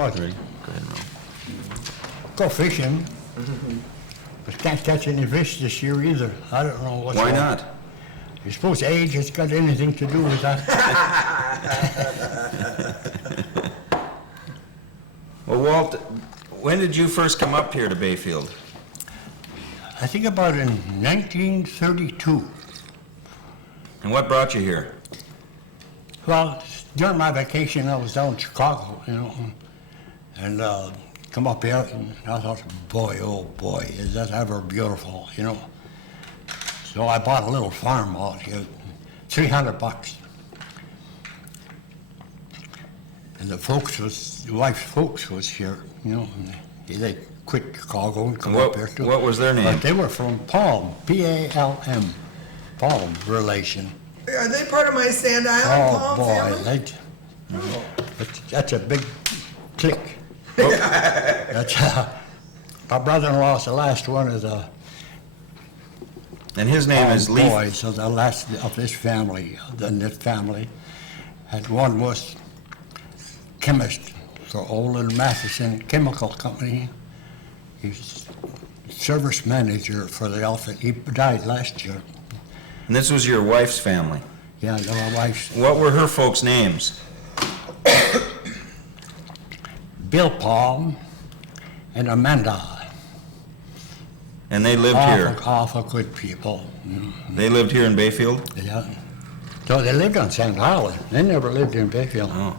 Ready? Go ahead, Ron. Go fishing, but can't catch any fish this year either. I don't know what's Why wrong. not? You suppose age has got anything to do with that? Well, Walt, when did you first come up here to Bayfield? I think about in 1932. And what brought you here? Well, during my vacation, I was down in Chicago, and come up here, and I thought, boy, oh boy, is that ever beautiful, So I bought a little farm out here, $300. And the wife's folks was here, and they quit Chicago and come up here too. What was their name? But they were from Palm, P-A-L-M, Palm relation. Are they part of my Sand Island Oh, Palm boy, family? that's a big clique. That's, my brother-in-law's the last one of the And his name is Palm Leaf. boys, so the last of this family, this family. And one was chemist for Olson Matheson Chemical Company. He's service manager for the outfit. He died last year. And this was your wife's family. Yeah, my wife's What were her folks' names? Bill Palm and Amanda. And they lived here. Awful good people. They lived here in Bayfield? Yeah. So they lived on Sand Island. They never lived in Bayfield. Oh.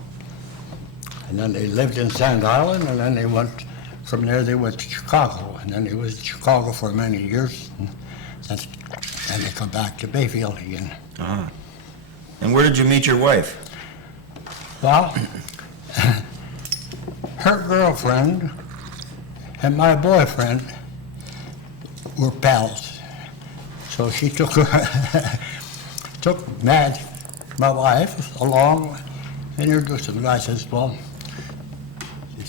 And then they lived in Sand Island, and then from there they went to Chicago. And then they was in Chicago for many years. And then they come back to Bayfield again. Uh-huh. And where did you meet your wife? Well, her girlfriend and my boyfriend were pals. So she took Matt, my wife, along and introduced them. And I says, well,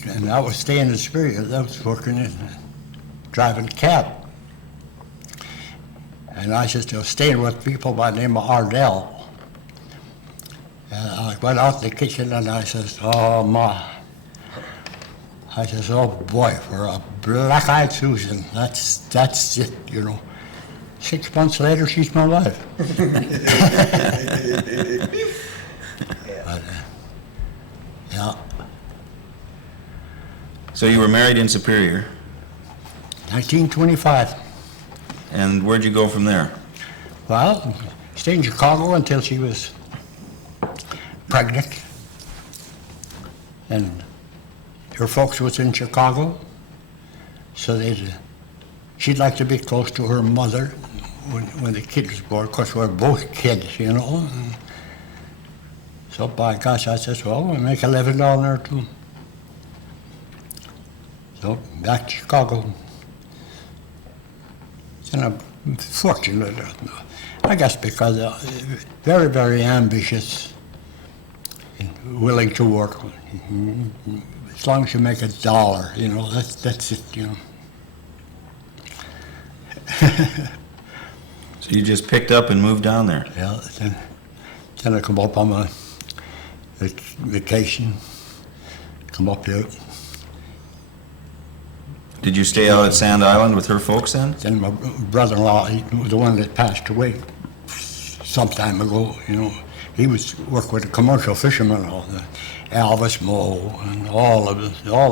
and I was staying in Superior. I was working in driving a cab. And I says, I was staying with people by the name of Ardell. And I went out in the kitchen and I says, oh, Ma. I says, oh, boy, for a black-eyed Susan, that's it, 6 months later, she's my wife. But, yeah, So you were married in Superior. 1925. And where'd you go from there? Well, stayed in Chicago until she was pregnant. And her folks was in Chicago, so she'd like to be close to her mother when the kid was born. Of course, we're both kids, So by gosh, I said, well, we'll make a living down there too. So back to Chicago. And I'm fortunate, I guess, because very, very ambitious and willing to work. As long as you make $1, that's it, So you just picked up and moved down there? Yeah, then I come up on my vacation, come up here. Did you stay out at Sand Island with her folks then? Then my brother-in-law, he was the one that passed away some time ago, He was work with the commercial fishermen, all the Alvis Moe and all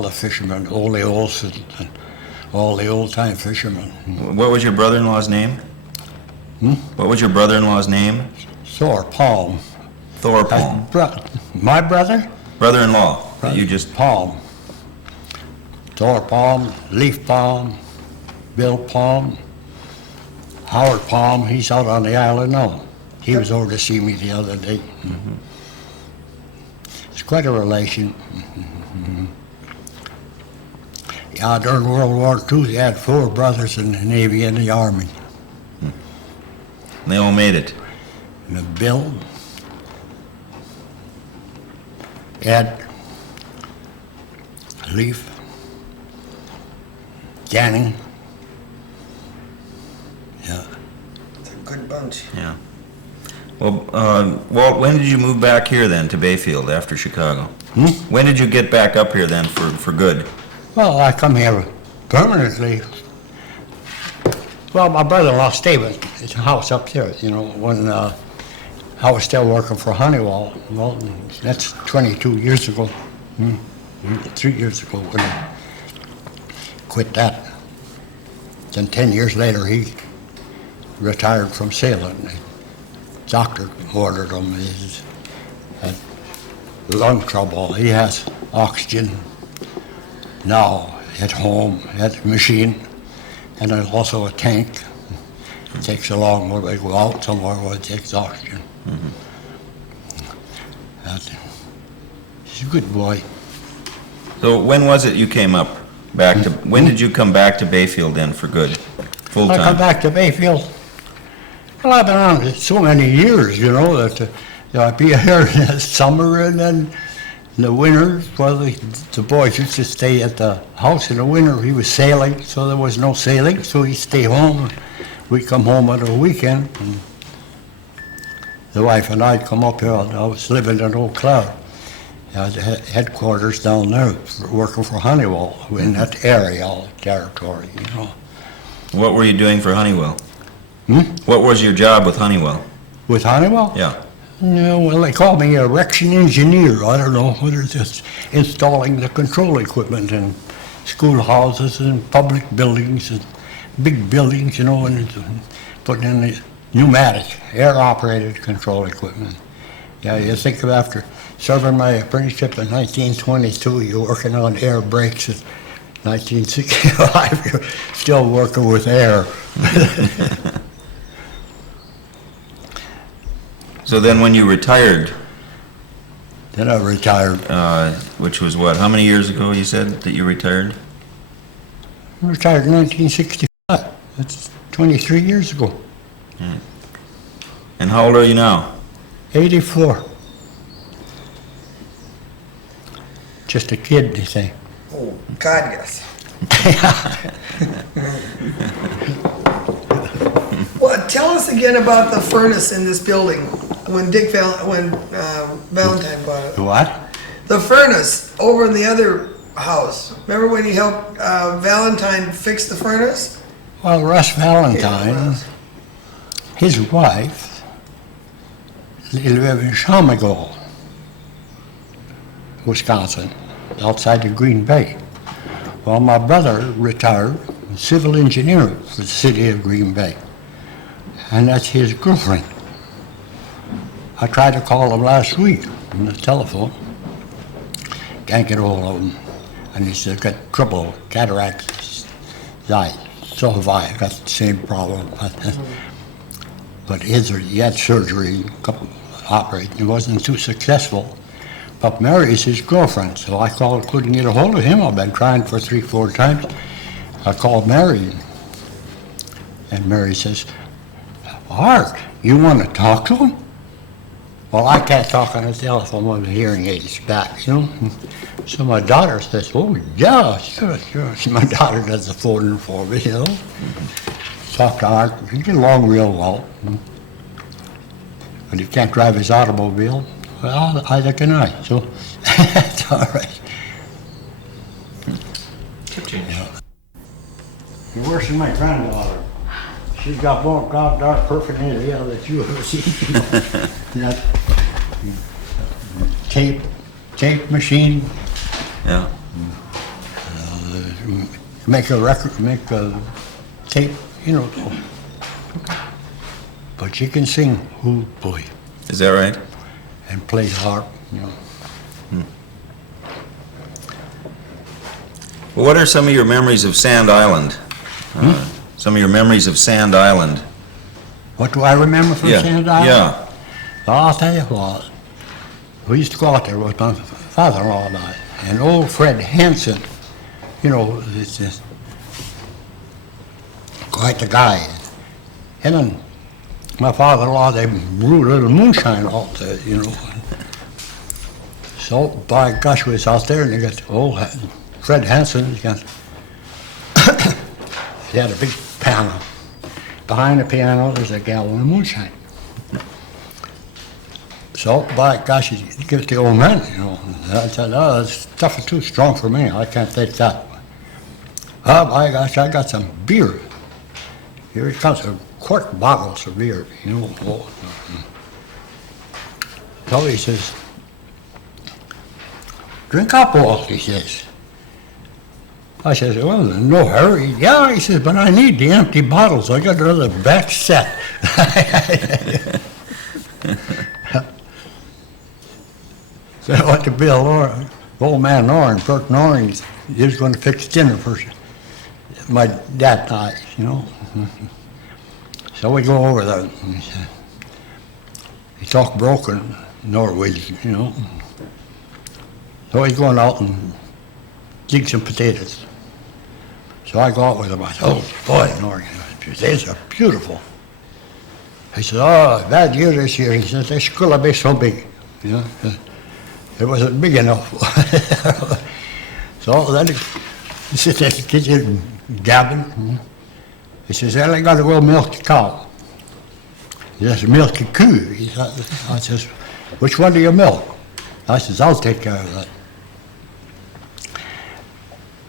the fishermen, Ole Olson and all the old-time fishermen. What was your brother-in-law's name? What was your brother-in-law's name? Thor Palm. Thor Palm. My brother? Brother-in-law. That you just. Palm. Thor Palm, Leaf Palm, Bill Palm, Howard Palm, he's out on the island now. He was over to see me the other day. Mm-hmm. It's quite a relation. Mm-hmm. Yeah, during World War II, they had 4 brothers in the Navy and the Army. They all made it. And Bill, Ed, Leaf, Danny. Yeah. It's a good bunch. Yeah. Well, Walt, when did you move back here then to Bayfield after Chicago? When did you get back up here then for good? Well, I come here permanently. Well, my brother-in-law stayed with his house up there, when I was still working for Honeywell. Well, that's 22 years ago. 3 years ago when I quit that. Then 10 years later, he retired from sailing. The doctor ordered him. He had lung trouble. He has oxygen now at home, at the machine, and there's also a tank. It takes a long way to go out somewhere where it takes oxygen. He's a good boy. So when was it you came up back to, when did you come back to Bayfield then for good, full I come time? back to Bayfield. Well, I've been on it so many years, that I'd be here in the summer and then in the winter. Well, the boys used to stay at the house in the winter. He was sailing, so there was no sailing, so he'd stay home. We'd come home on the weekend. And the wife and I'd come up here. I was living in Oak Cloud. I had headquarters down there, working for Honeywell in that area, all the territory, What were you doing for Honeywell? Hmm? What was your job with Honeywell? With Honeywell? Yeah. Yeah, well, they call me an erection engineer. I don't know whether it's just installing the control equipment in schoolhouses and public buildings and big buildings, and putting in the pneumatic, air-operated control equipment. Yeah, you think of after serving my apprenticeship in 1922, you're working on air brakes. In 1965, you're still working with air. So then when you retired, Then I retired. which was what, how many years ago you said that you retired? I retired in 1965. That's 23 years ago. And how old are you now? 84. Just a kid, they say. Oh, God, yes. Well, tell us again about the furnace in this building when Valentine bought it. What? The furnace over in the other house. Remember when you helped Valentine fix the furnace? Well, Russ Valentine, his wife, they live in Chamago, Wisconsin, outside of Green Bay. Well, my brother retired, civil engineer for the city of Green Bay, and that's his girlfriend. I tried to call him last week on the telephone, can't get hold of him, and he said, got trouble, cataracts, died. So have I got the same problem. But he had surgery, operated, it wasn't too successful. But Mary's his girlfriend, so I called, couldn't get a hold of him. I've been trying for 3-4 times. I called Mary, and Mary says, Art, you want to talk to him? Well, I can't talk on the telephone with the hearing aids back, So my daughter says, oh, yeah, sure. My daughter does the phoning for me, Talk to Art, we get along real well. But he can't drive his automobile. Well, either can I, so it's all right. Yeah. You're worse than my granddaughter. She's got more dark paraphernalia that you ever seen. That tape machine. Yeah. Make a record, make a tape, But she can sing, oh boy, Is that right? and plays harp, Well, what are some of your memories of Sand Island? Some of your memories of Sand Island? What do I remember from Sand Island? Yeah. I'll tell you what. We used to go out there with my father-in-law and I, and old Fred Hanson, it's just quite the guy. And then my father-in-law, they brewed a little moonshine out there, So, by gosh, we was out there, and they got old Fred Hanson, he had a big piano. Behind the piano, there's a gallon of moonshine. So, by gosh, you give it to the old man, you know. And I said, oh, it's tough and too strong for me. I can't take that. Oh, my gosh, I got some beer. Here it comes, a quart bottles of beer, you know. So he says, drink up all, he says. I says, well, no hurry. Yeah, he says, but I need the empty bottles. I got another batch set. So I went to Bill Orr, old man Orr, Burton Orange. He was going to fix dinner for my dad and I, you know. So we go over there. He talked broken Norwegian, you know. So he's going out and dig some potatoes. So I go out with him. I said, oh boy, Norwegian, potatoes are beautiful. He said, oh, bad year this year. He said, they should be so big, you know. It wasn't big enough. So then he sits at the kitchen gabbing. He says, well, I got to go milk the cow. He says, milk a cow. I says, which one do you milk? I says, I'll take care of that.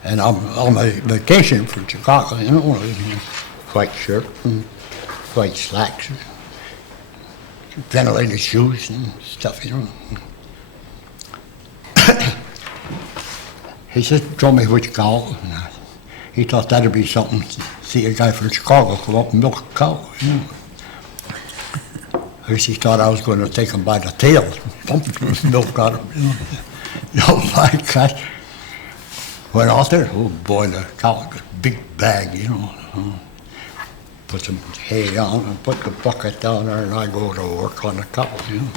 And I'm on my vacation from Chicago, you know, white shirt and white slacks, ventilated shoes and stuff, you know. He said, show me which cow. He thought that'd be something to see a guy from Chicago come up and milk a cow. You know. I guess he thought I was going to take him by the tail, pump milk out of him. You know. Oh my God. Went out there, oh boy, the cow got a big bag, you know. Put some hay on and put the bucket down there, and I go to work on the cow, you know.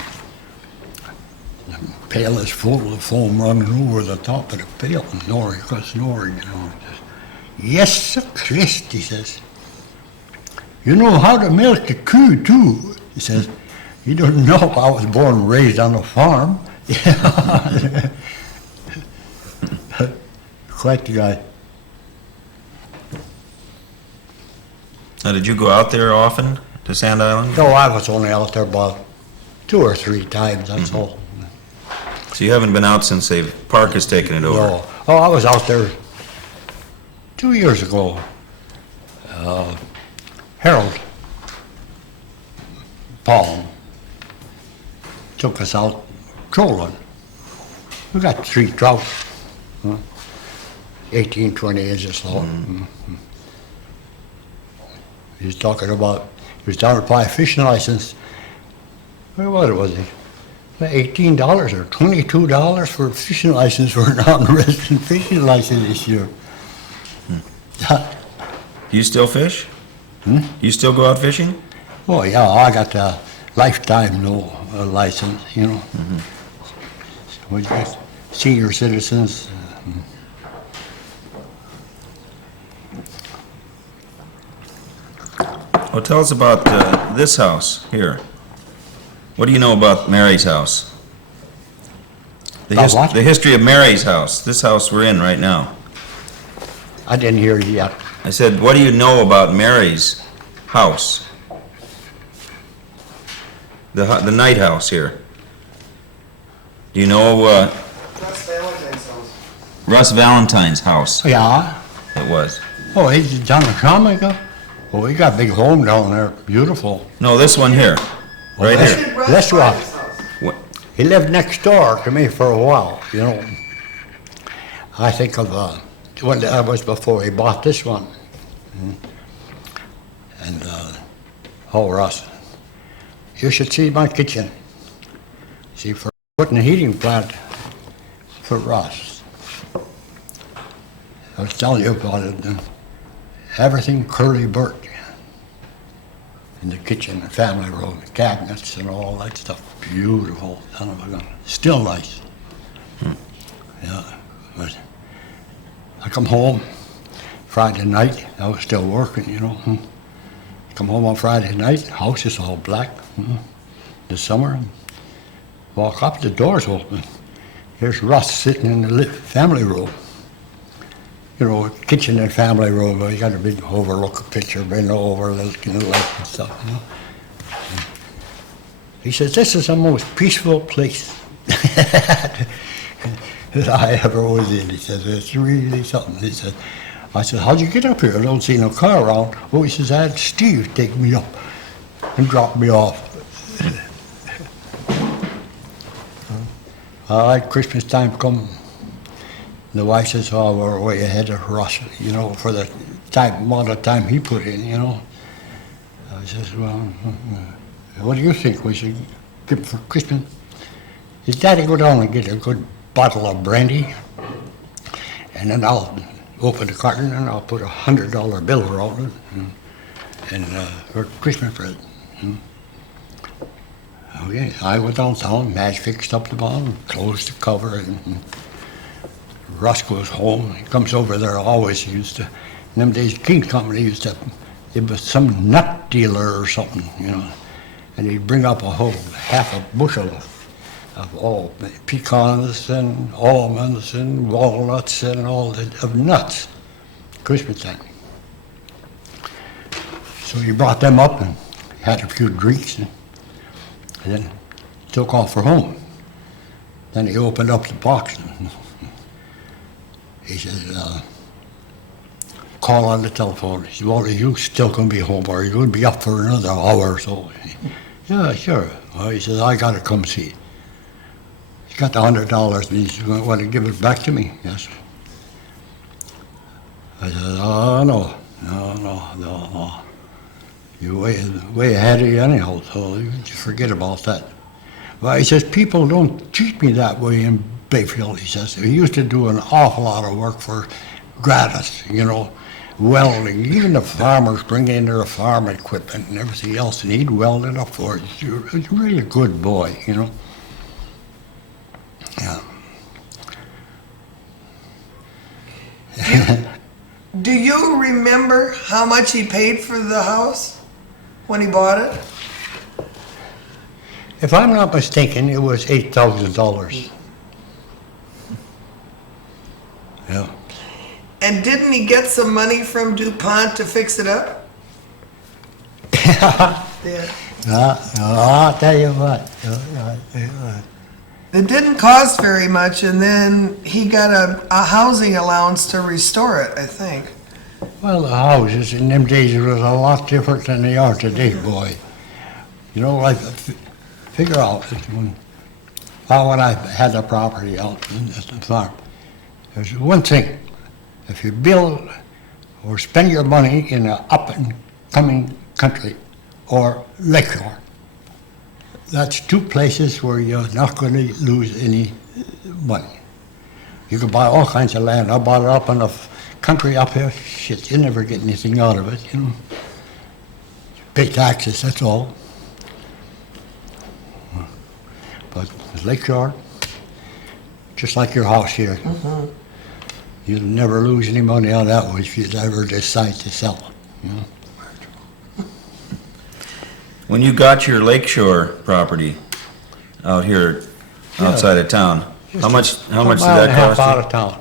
The pail is full of foam running over the top of the pail, and snoring, you know. Yes, sir, Christ, he says. You know how to milk a cow, too. He says, you don't know I was born and raised on a farm. Quite the guy. Now, did you go out there often to Sand Island? No, I was only out there about 2 or 3 times, that's all. So you haven't been out since the park has taken it over? No. Oh, I was out there 2 years ago. Harold Palm took us out trolling. We got 3 trout, 18, 20 inches long. He was talking about, he was down to buy a fishing license. What was it? $18 or $22 for a fishing license for a non-resident fishing license this year. Do you still fish? You still go out fishing? Oh yeah, I got a lifetime license, you know. So we got senior citizens. Well, tell us about this house here. What do you know about Mary's house? About what? The history of Mary's house, this house we're in right now. I didn't hear you yet. I said, what do you know about Mary's house? The night house here. Do you know That's Valentine's house. Russ Valentine's house? Yeah. It was. Oh, he's down in Jamaica. Oh, we got a big home down there, beautiful. No, this one here, right that's- here. That's right. What? He lived next door to me for a while, you know. I think of when that was before he bought this one. And, oh, Russ, you should see my kitchen. See, for putting a heating plant for Russ. I was telling you about it. Everything curly burnt in the kitchen, the family room, the cabinets and all that stuff. Beautiful, son of a gun. Still nice. Yeah, but I come home Friday night. I was still working, you know. Come home on Friday night, house is all black. The summer, walk up, the door's open. Here's Russ sitting in the family room. You know, kitchen and family room. You got a big overlook picture, bend over, looking at the light and stuff. You know? He says, this is the most peaceful place that I ever was in. He says, it's really something. He said, I said, how'd you get up here? I don't see no car around. Oh, he says, I had Steve take me up and drop me off. All right, Christmas time come. The wife says, oh, we're way ahead of Russ, you know, for the amount of time he put in, you know. I says, well, what do you think we should give him for Christmas? His daddy go down and get a good bottle of brandy, and then I'll open the carton and I'll put $100 bill around it, and for Christmas present. Okay, I went downtown, Madge fixed up the bottle, closed the cover, and Russ goes home. He comes over there always. He used to, in them days, King Company used to, it was some nut dealer or something, you know, and he'd bring up a whole half a bushel of all pecans and almonds and walnuts and all of nuts, Christmas time. So he brought them up and had a few drinks and then took off for home. Then he opened up the box and he said, call on the telephone. He said, well, are you still going to be home, or are you going to be up for another hour or so? Yeah, sure. Well, he says, I got to come see. He's got the $100, and he's going to want to give it back to me. Yes. I said, oh, no. You're way ahead of you anyhow, so you just forget about that. Well, he says, people don't treat me that way in Bayfield, he says. He used to do an awful lot of work for gratis, you know, welding. Even the farmers bring in their farm equipment and everything else, and he'd weld it up for it. He's a really good boy, you know. Yeah. Do you remember how much he paid for the house when he bought it? If I'm not mistaken, it was $8,000. Yeah. And didn't he get some money from DuPont to fix it up? Yeah. I'll tell you what. It didn't cost very much, and then he got a housing allowance to restore it, I think. Well, the houses in them days was a lot different than they are today, boy. You know, like, figure out, when I had the property out in the farm, there's one thing. If you build or spend your money in an up-and-coming country or lakeshore, that's two places where you're not going to lose any money. You can buy all kinds of land. I bought it up in the country up here. Shit, you never get anything out of it, you know. Pay taxes, that's all. But the lakeshore, just like your house here, you'll never lose any money on that one if you ever decide to sell it, you know. When you got your lakeshore property out here outside of town, how much did that cost out you? of town.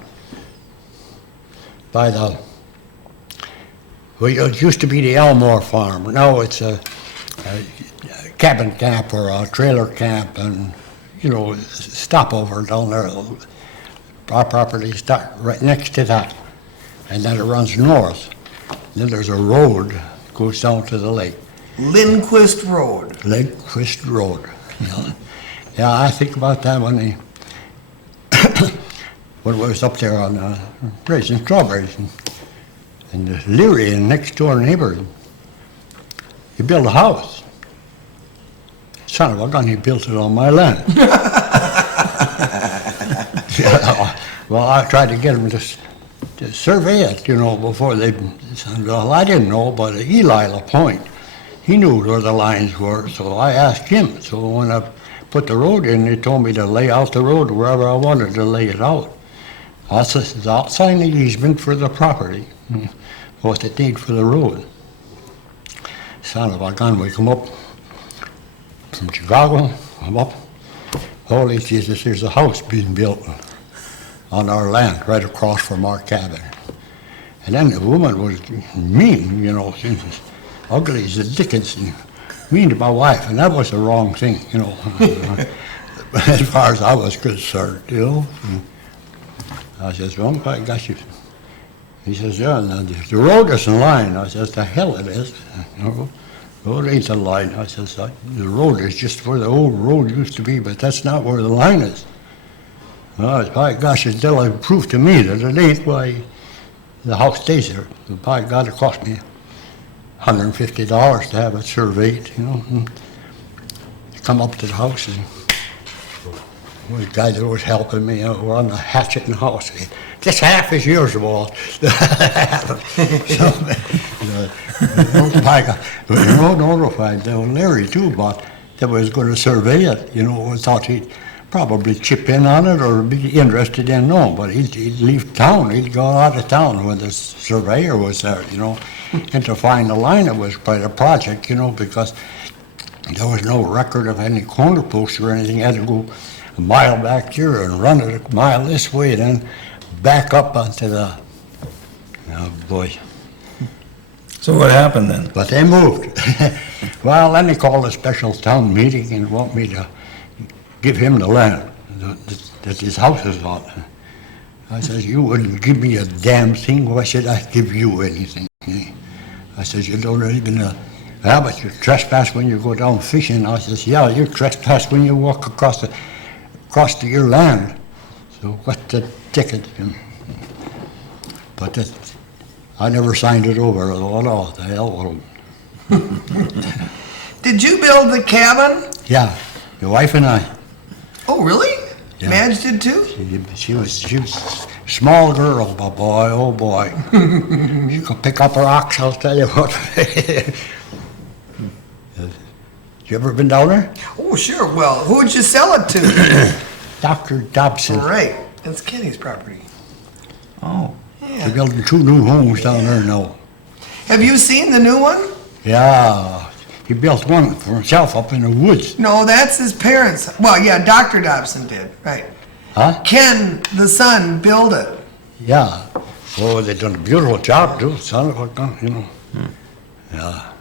Well, it used to be the Elmore farm. Now it's a cabin camp or a trailer camp, and, you know, stopover down there. Our property start right next to that, and then it runs north. Then there's a road that goes down to the lake. Lindquist Road. Lindquist Road. Yeah, yeah. I think about that when they when I was up there on raising strawberries, and Leary and next door neighbor, he built a house. Son of a gun, he built it on my land. Yeah, well, I tried to get him to survey it, you know, before they. Well, I didn't know, but Eli LaPointe, he knew where the lines were, so I asked him. So when I put the road in, they told me to lay out the road wherever I wanted to lay it out. I said, I'll sign the easement for the property, what they need for the road. Son of a gun, we come up from Chicago, I'm up. Holy Jesus, there's a house being built on our land right across from our cabin. And then the woman was mean, you know, she was ugly as the dickens. And mean to my wife, and that was the wrong thing, you know. As far as I was concerned, you know. I says, well, I got you. He says, yeah, the road isn't line. I says, the hell it is. You know, road ain't the line. I says, the road is just where the old road used to be, but that's not where the line is. By gosh, until it proved to me that it ain't, why the house stays there. But by God, it cost me $150 to have it surveyed, you know. And come up to the house, and the guy that was helping me, were on the hatchet in the house. This half is yours, Walt. So, by God, we were notified, Larry too, about that was going to survey it, you know. I thought he'd probably chip in on it or be interested in knowing, but he'd leave town. He'd go out of town when the surveyor was there, you know. And to find the line, it was quite a project, you know, because there was no record of any corner posts or anything. You had to go a mile back here and run it a mile this way, and then back up onto the, oh boy. So what happened then? But they moved. Well, then they called a special town meeting and want me to give him the land that his house is on. I says, you wouldn't give me a damn thing. Why should I give you anything? I says, you don't even, yeah, but you trespass when you go down fishing. I says, yeah, you trespass when you walk across to your land. So what's the ticket? But I never signed it over at all. The hell with them. Did you build the cabin? Yeah, your wife and I. Oh, really? Yeah. Madge did too? She was a small girl, but boy, oh boy. She could pick up rocks, I'll tell you what. You ever been down there? Oh, sure. Well, who'd you sell it to? Dr. Dobson. Right. That's Kenny's property. Oh. They're Yeah. building 2 new homes down there now. Have you seen the new one? Yeah, he built one for himself up in the woods. No, that's his parents. Well, yeah, Dr. Dobson did. Right. Huh? Ken, the son, built it. Yeah. Oh, they done a beautiful job too, son of a gun, you know. Yeah.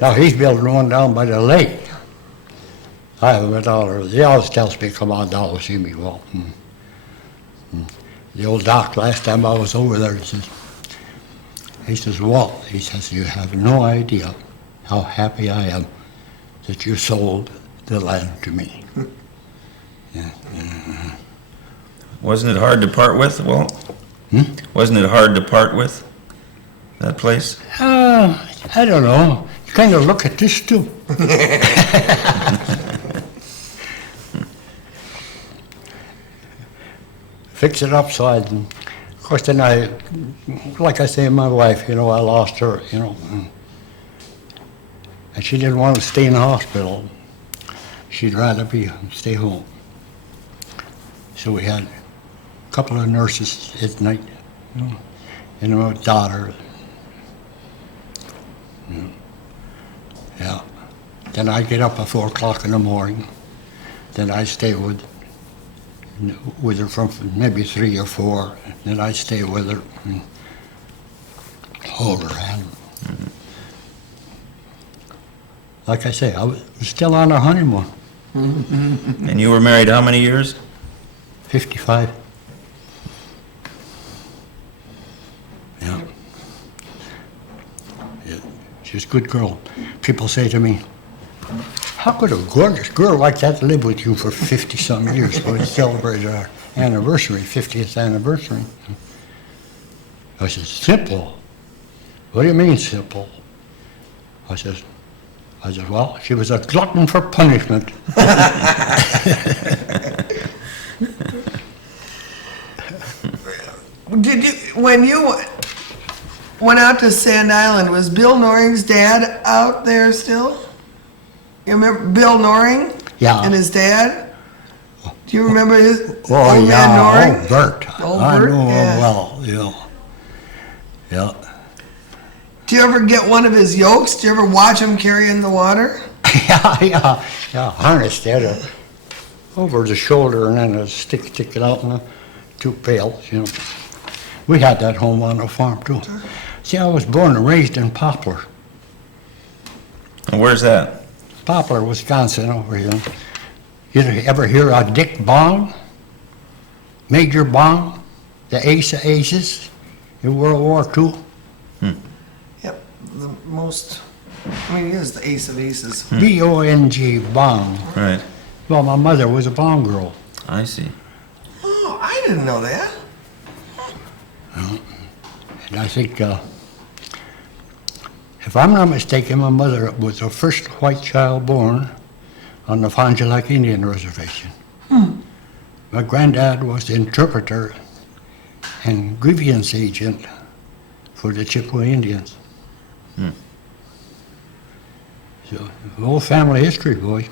Now he's building one down by the lake. I haven't been down there. He always tells me, come on down and see me, Walt. The old doc, last time I was over there, he says, Walt, he says, you have no idea how happy I am that you sold the land to me. Yeah. Wasn't it hard to part with, Walt? Wasn't it hard to part with that place? I don't know. You kind of look at this too. Fix it up so of course then like I say, my wife, you know, I lost her, you know. And she didn't want to stay in the hospital. She'd rather stay home. So we had a couple of nurses at night, you know, and my daughter. Yeah. Then I'd get up at 4 o'clock in the morning. Then I'd stay with her from maybe 3 or 4. Then I'd stay with her and hold her hand. Like I say, I was still on our honeymoon. And you were married how many years? 55. Yeah. She's a good girl. People say to me, how could a gorgeous girl like that live with you for 50-some years? So we celebrated our anniversary, 50th anniversary. I said, simple? What do you mean simple? I said, well, she was a glutton for punishment. Did you, when you went out to Sand Island, was Bill Noring's dad out there still? You remember Bill Noring? Yeah. And his dad? Do you remember his Oh, old yeah, man Noring? old Bert. Old I Bert, know him yeah. well, yeah. Yeah. Do you ever get one of his yokes? Do you ever watch him carry in the water? Yeah, harnessed there over the shoulder and then a stick sticking out in the 2 pails, you know. We had that home on the farm too. See, I was born and raised in Poplar. And where's that? Poplar, Wisconsin, over here. You ever hear of Dick Bond? Major Bond, the ace of aces in World War II? Yep, the most, I mean, he is the ace of aces. B-O-N-G, Bond. Right. Well, my mother was a Bond girl. I see. Oh, I didn't know that. And I think, if I'm not mistaken, my mother was the first white child born on the Fond du Lac Indian Reservation. My granddad was the interpreter and grievance agent for the Chippewa Indians. So, whole family history, boy.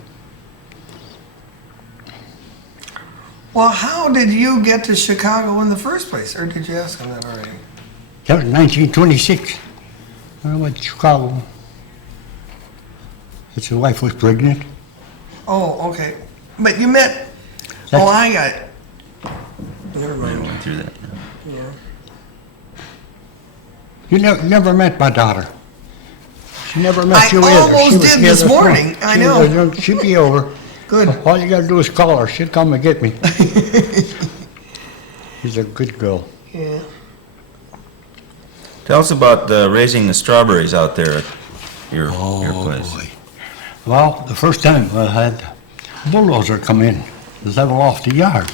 Well, how did you get to Chicago in the first place? Or did you ask him that already? That was 1926. I went to Chicago. His wife was pregnant. Oh, okay. But you met, That's- I got it. Never I mind. went through that. Yeah. You never met my daughter. She never met I you either. almost She was did here this morning. I know. She'd be over. Good. All you gotta do is call her. She'll come and get me. She's a good girl. Yeah. Tell us about raising the strawberries out there at your place. Boy. Well, the first time I had a bulldozer come in to level off the yard.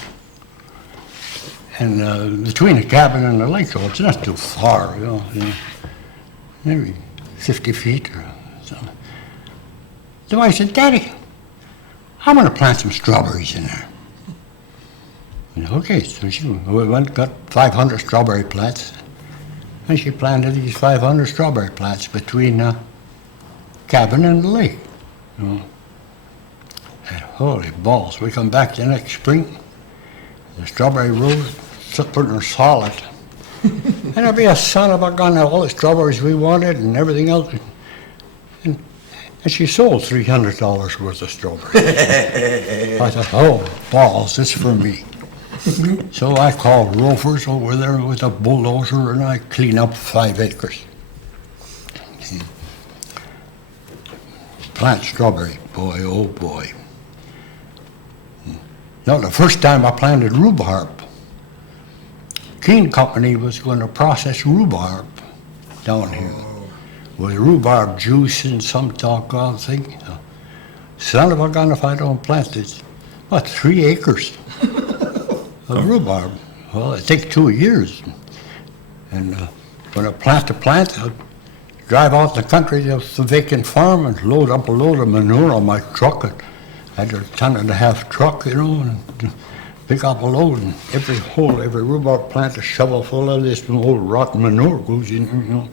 And between the cabin and the lake, so it's not too far, maybe 50 feet or something. So I said, Daddy, I'm gonna plant some strawberries in there. And okay, so we went and got 500 strawberry plants. And she planted these 500 strawberry plants between the cabin and the lake. And holy balls, we come back the next spring, the strawberry rows putting her solid. And there'd be a son of a gun, all the strawberries we wanted and everything else. And she sold $300 worth of strawberries. I thought, oh, balls, this is for me. So I called rovers over there with a bulldozer and I clean up 5 acres. Plant strawberry, boy, oh boy. No, the first time I planted rhubarb, Keene Company was going to process rhubarb down here with rhubarb juice and some doggone thing. Son of a gun, if I don't plant this, what, 3 acres of rhubarb? Well, it takes 2 years. And when I plant the plant, I drive out in the country to the vacant farm and load up a load of manure on my truck. I had a 1.5-ton truck, and pick up a load, and every rhubarb plant, a shovel full of this old rotten manure goes in,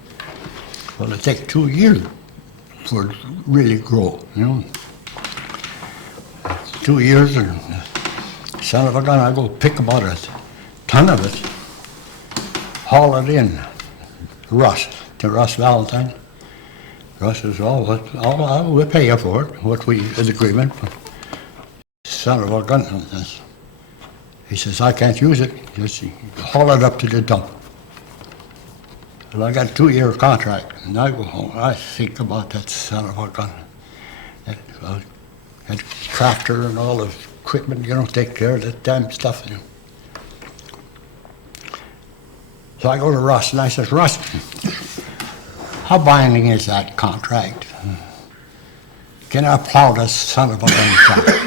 Well, it takes 2 years for it to really grow, 2 years, and son of a gun, I go pick about a ton of it, haul it in, to Russ Valentine. Russ says, we'll pay you for it, what we, the agreement. Son of a gun, he says, I can't use it, just haul it up to the dump. Well, I got a 2-year contract, and I go home, I think about that son of a gun. That tractor and all the equipment, take care of that damn stuff. So I go to Russ, and I says, Russ, how binding is that contract? Can I plow this son of a gun tractor?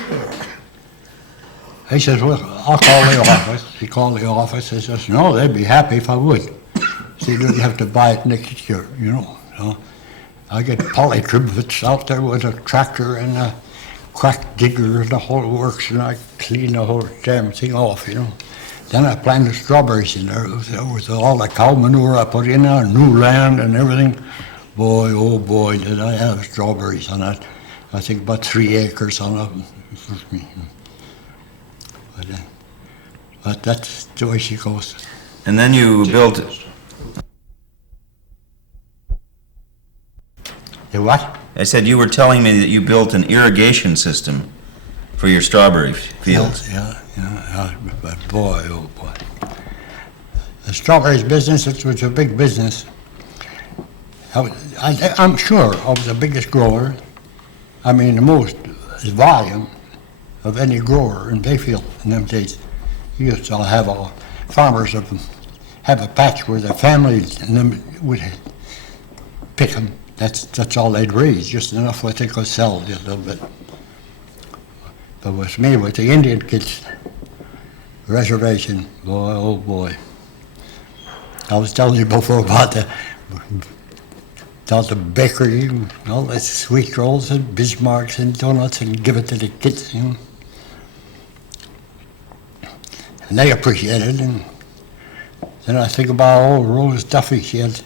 He says, well, I'll call the office. He called the office. He says, no, they'd be happy if I would. So you didn't have to buy it next year, So I get polytributes out there with a tractor and a crack digger and the whole works, and I clean the whole damn thing off, Then I planted strawberries in there with all the cow manure I put in there, new land and everything. Boy, oh boy, did I have strawberries on that. I think about 3 acres on it. But that's the way she goes. And then you built, The what? I said you were telling me that you built an irrigation system for your strawberry fields. Yeah. But boy, oh boy. The strawberries business, it was a big business. I'm sure I was the biggest grower I mean, the most volume of any grower in Bayfield in them days. You used to have farmers of have a patch where their families and them would pick them. That's all they'd raise, just enough what they could sell, just a little bit. But with me, with the Indian kids, reservation, boy, oh boy. I was telling you before about the bakery, all the sweet rolls and Bismarcks and donuts, and give it to the kids, you know. And they appreciated it. And then I think about old Rose Duffy. She had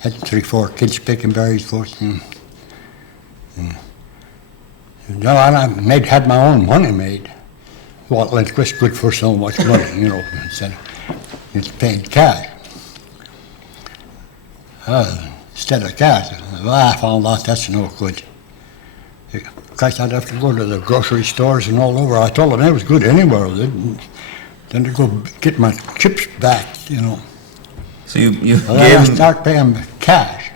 3-4 kids picking berries for us. And I had my own money made. Well, Lindquist good for so much money, you know, instead of it's paid cash. Instead of cash, well, I found out that's no good. Because I'd have to go to the grocery stores and all over. I told them it was good anywhere. Then to go get my chips back, you know. So you Well, gave then I them, start paying cash.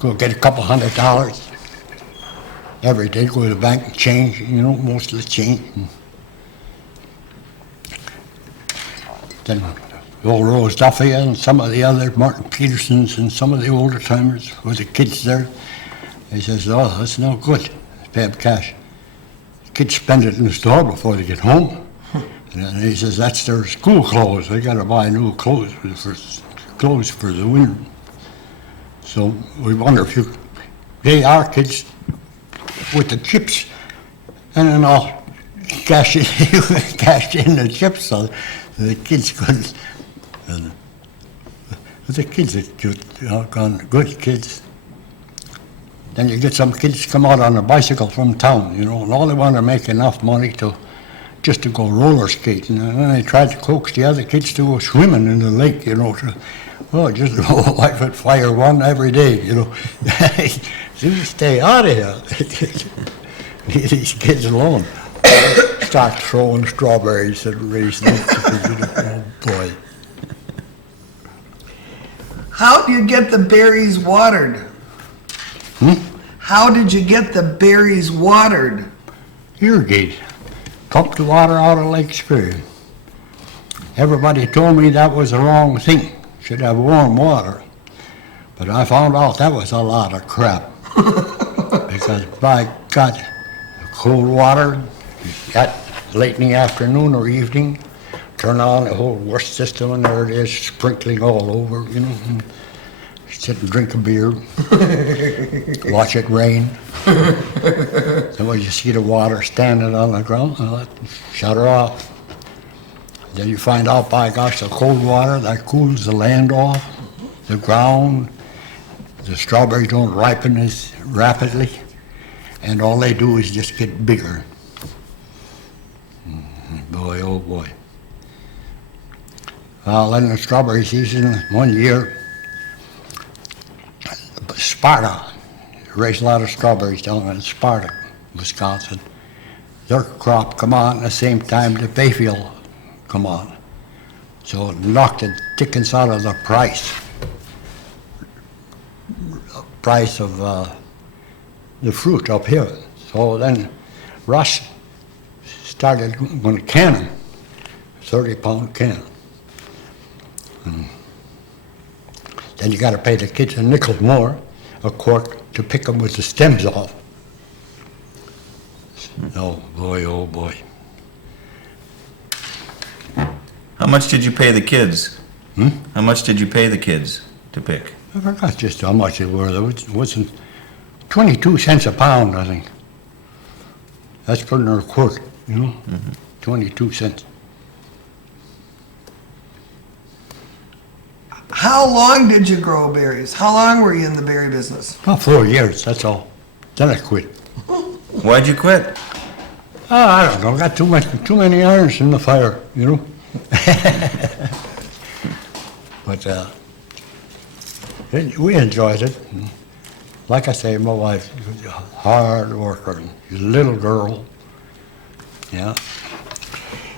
Go get a couple $100 every day. Go to the bank and change, you know, most of the change. Then old Rose Duffy and some of the other Martin Petersons and some of the older timers with the kids there. He says, oh, that's no good. Pay them cash. Kids spend it in the store before they get home. And he says, that's their school clothes. They got to buy new clothes for the winter. So we wonder if you pay our kids with the chips, and then I'll cash in the chips so the kids could. The kids are cute, good kids. Then you get some kids come out on a bicycle from town, you know, and all they want to make enough money just to go roller skating. And then they tried to coax the other kids to go swimming in the lake, you know. Just wife would fire one every day, you know. You stay out of here. Leave these kids alone. Start throwing strawberries and raisins. Oh boy. How do you get the berries watered? How did you get the berries watered? Irrigate. Pump the water out of Lake Superior. Everybody told me that was the wrong thing. Should have warm water. But I found out that was a lot of crap. Because by God, cold water, at late in the afternoon or evening, turn on the whole wash system and there it is, sprinkling all over, you know. And sit and drink a beer, watch it rain. Then when you see the water standing on the ground, shut her off. Then you find out, by gosh, the cold water, that cools the land off, the ground. The strawberries don't ripen as rapidly, and all they do is just get bigger. Boy, oh boy. Well, in the strawberry season, one year, Sparta raised a lot of strawberries down in Sparta, Wisconsin. Their crop come on at the same time the Bayfield come on. So it knocked the dickens out of the price of the fruit up here. So then Russ started going to can them, 30-pound can. Then you got to pay the kids a nickel more a quart to pick them with the stems off. Oh boy, oh boy. how much did you pay the kids? How much did you pay the kids to pick? I forgot just how much it were. It wasn't 22 cents a pound, I think. That's putting her a quart, you know, 22 cents. How long did you grow berries? How long were you in the berry business? About 4 years, that's all. Then I quit. Why'd you quit? I don't know, got too many irons in the fire, you know. But we enjoyed it. Like I say, my wife was a hard worker, she's a little girl. Yeah.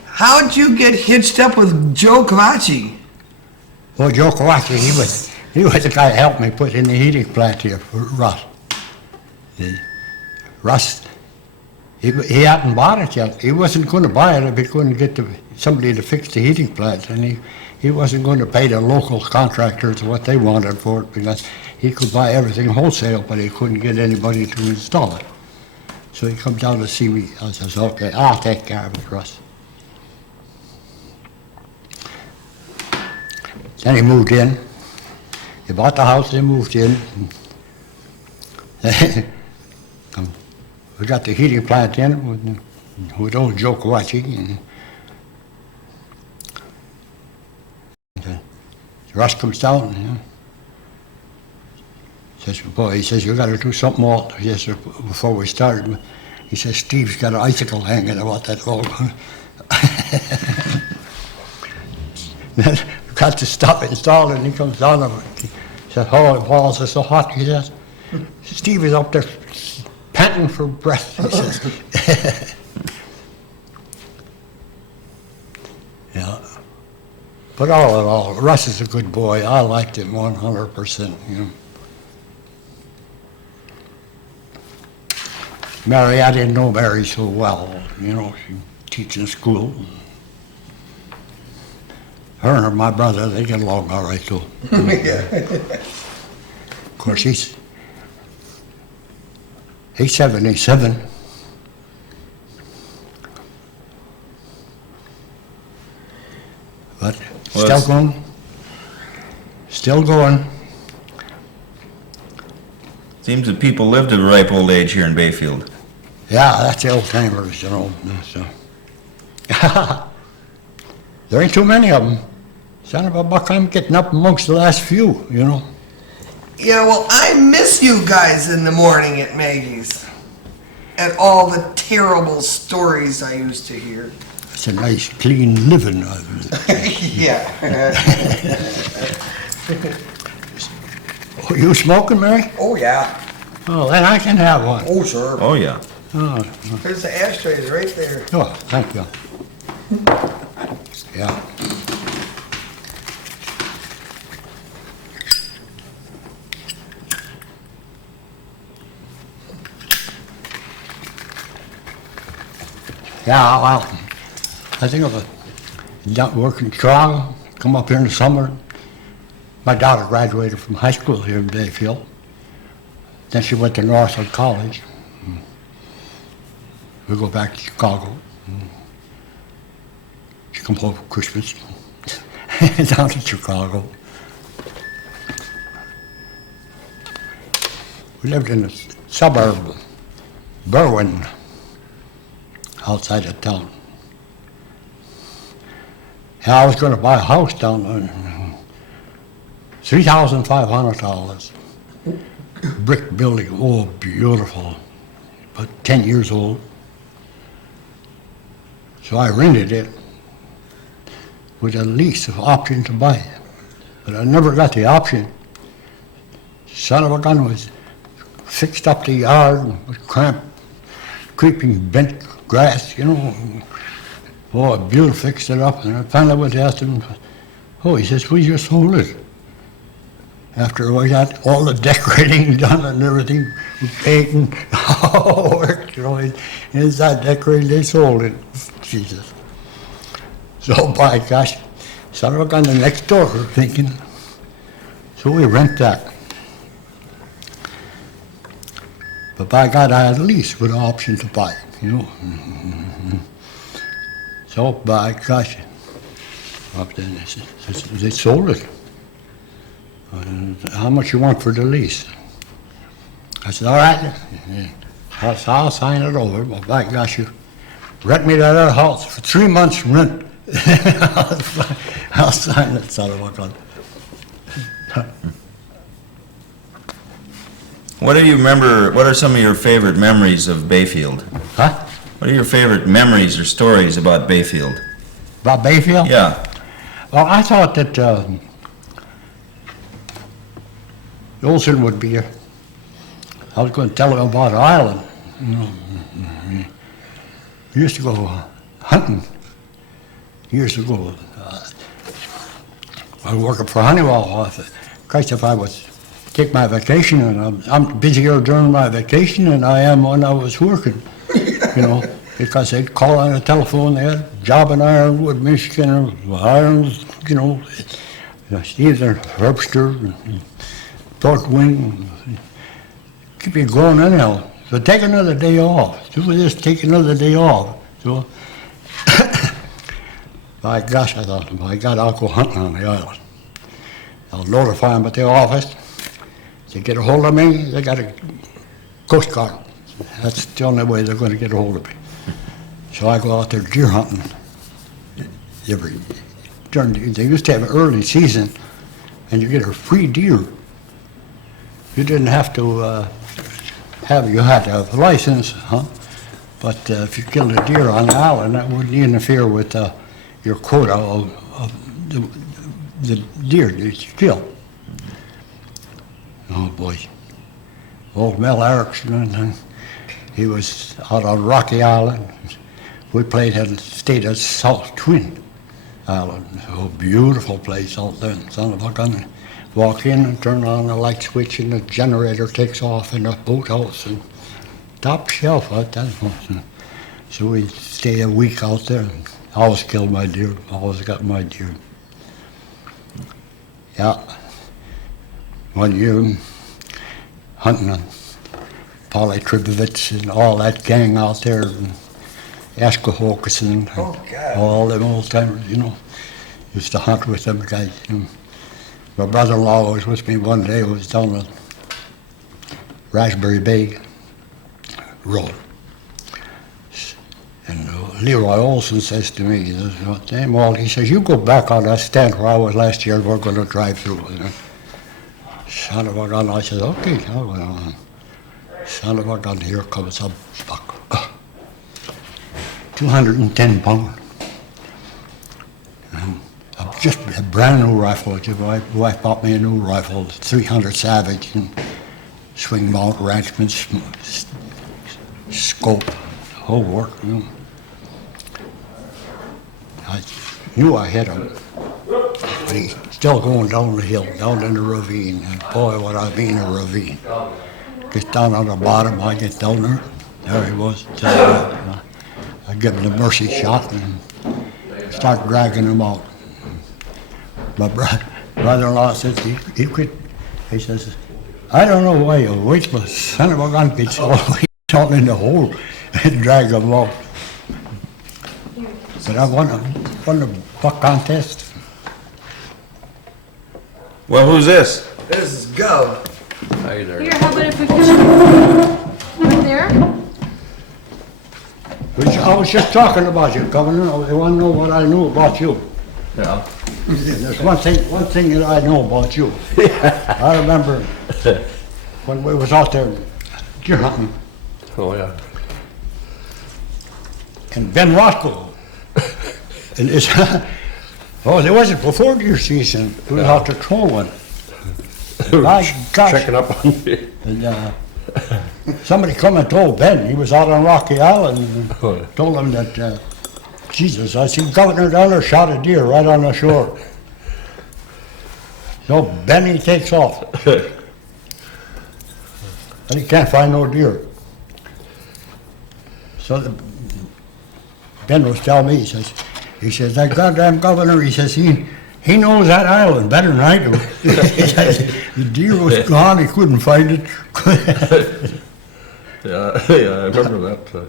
How'd you get hitched up with Joe Cavacci? Well, Joe Kowalski, he was the guy that helped me put in the heating plant here for Russ. Russ, he hadn't bought it yet. He wasn't going to buy it if he couldn't get somebody to fix the heating plant, and he wasn't going to pay the local contractors what they wanted for it because he could buy everything wholesale, but he couldn't get anybody to install it. So he comes down to see me. I says, okay, I'll take care of it, Russ. Then he moved in. He bought the house, they moved in. We got the heating plant in with old Joe Kawachi. And Russ comes down and says, boy, he says, you got to do something else. He says, before we started, he says, Steve's got an icicle hanging about that wall. Got to stop installing, and he comes down and he says, oh, the walls are so hot. He says, Steve is up there panting for breath, he says. Yeah. But all in all, Russ is a good boy. I liked him 100%, you know. Mary, I didn't know Mary so well, you know, she teaching school. Her and my brother, they get along all right too. Of course, he's 77. But still going. Still going. Seems that people live to a ripe old age here in Bayfield. Yeah, that's the old timers, you know. There ain't too many of them. Son of a buck, I'm getting up amongst the last few, you know. Yeah, well, I miss you guys in the morning at Maggie's. And all the terrible stories I used to hear. It's a nice, clean living. Yeah. Oh, you smoking, Mary? Oh, yeah. Oh, then I can have one. Oh, sure. Oh, yeah. Oh, There's the ashtrays right there. oh, thank you. Yeah. Yeah, well, I think of a working strong, come up here in the summer. My daughter graduated from high school here in Bayfield. Then she went to Northwood College. We go back to Chicago. She come home for Christmas down to Chicago. We lived in a suburb, Berwyn, outside of town. And I was going to buy a house down there, $3,500. Brick building, oh, beautiful, about 10 years old. So I rented it with a lease of option to buy it. But I never got the option. Son of a gun was fixed up the yard with creeping bent grass, you know. Oh, Bill fixed it up, and I finally went to ask him, oh, he says, we just sold it. After we got all the decorating done and everything, painting, all work, you know, inside decorating, they sold it. Jesus. So by gosh, son of a gun, the next door we're thinking. So we rent that. But by God, I had a lease with an option to buy it, you know. So by gosh, up then they sold it. How much you want for the lease? I said, all right, I'll sign it over. Well, by gosh, you rent me that other house for 3 months rent. I'll sign it, son of a gun. What do you remember, what are some of your favorite memories of Bayfield? Huh? What are your favorite memories or stories about Bayfield? About Bayfield? Yeah. Well, I thought that Olson would be here. I was going to tell him about the island. You know, we used to go hunting years ago. I was working for Honeywell. Christ, if I was take my vacation, and I'm busier during my vacation than I am when I was working, you know, because they'd call on the telephone, they had a job in Ironwood, Michigan, or Irons, you know, either Herbster, Torquay, keep you going anyhow. So take another day off. Do this, take another day off. So, by gosh, I thought, my God, I'll go hunting on the island. I'll notify them at the office. They get a hold of me, they got a Coast Guard. That's the only way they're going to get a hold of me. So I go out there deer hunting. They used to have an early season, and you get a free deer. You didn't have to you had to have a license, huh? But if you killed a deer on the island, that wouldn't interfere with your quota of the deer that you kill. Oh boy, old Mel Erickson, he was out on Rocky Island. We stayed at South Twin Island. Oh, beautiful place out there. Son of a gun. Walk in and turn on the light switch and the generator takes off in the boathouse and top shelf out there. So we stay a week out there. Always killed my deer, always got my deer. Yeah. 1 year hunting on Polly Tribovitz and all that gang out there, and Ascohocus and all them old timers, you know. Used to hunt with them guys. You know. My brother-in-law was with me one day, was down the Raspberry Bay Road. And Leroy Olson says to me, he says, damn, Walt, he says, you go back on that stand where I was last year, we're going to drive through. You know? Son of a gun, I said, okay, I'll go on. Son of a gun, here comes a buck. 210 pounds. And just a brand new rifle. My wife bought me a new rifle, 300 Savage, and swing mount, ranchman, scope, the whole work. You know. I knew I hit him, but he's still going down the hill, down in the ravine. And boy, what I mean a ravine. Get down on the bottom, I get down there. There he was. I give him the mercy shot and start dragging him out. My brother-in-law says, he quit. He says, I don't know why you wait, but son of a gun gets all the way down in the hole and drag him out. But I won the buck contest. Well, who's this? This is Gov. Hi there. Here, how about if we come right there? I was just talking about you, Governor. They want to know what I knew about you. Yeah. There's one thing that I know about you. I remember when we was out there deer hunting, Oh, yeah. and Ben Roscoe, and it's, oh, there wasn't before deer season. We was out there trolling. My gosh. Checking up on me. And somebody come and told Ben, he was out on Rocky Island, and Oh, yeah. told him that, Jesus, I see Governor down there shot a deer right on the shore. So Benny takes off. And he can't find no deer. So Ben was telling me, he says, that goddamn governor, he says, he knows that island better than I do. He says, the deer was gone, he couldn't find it. Yeah, yeah, I remember that.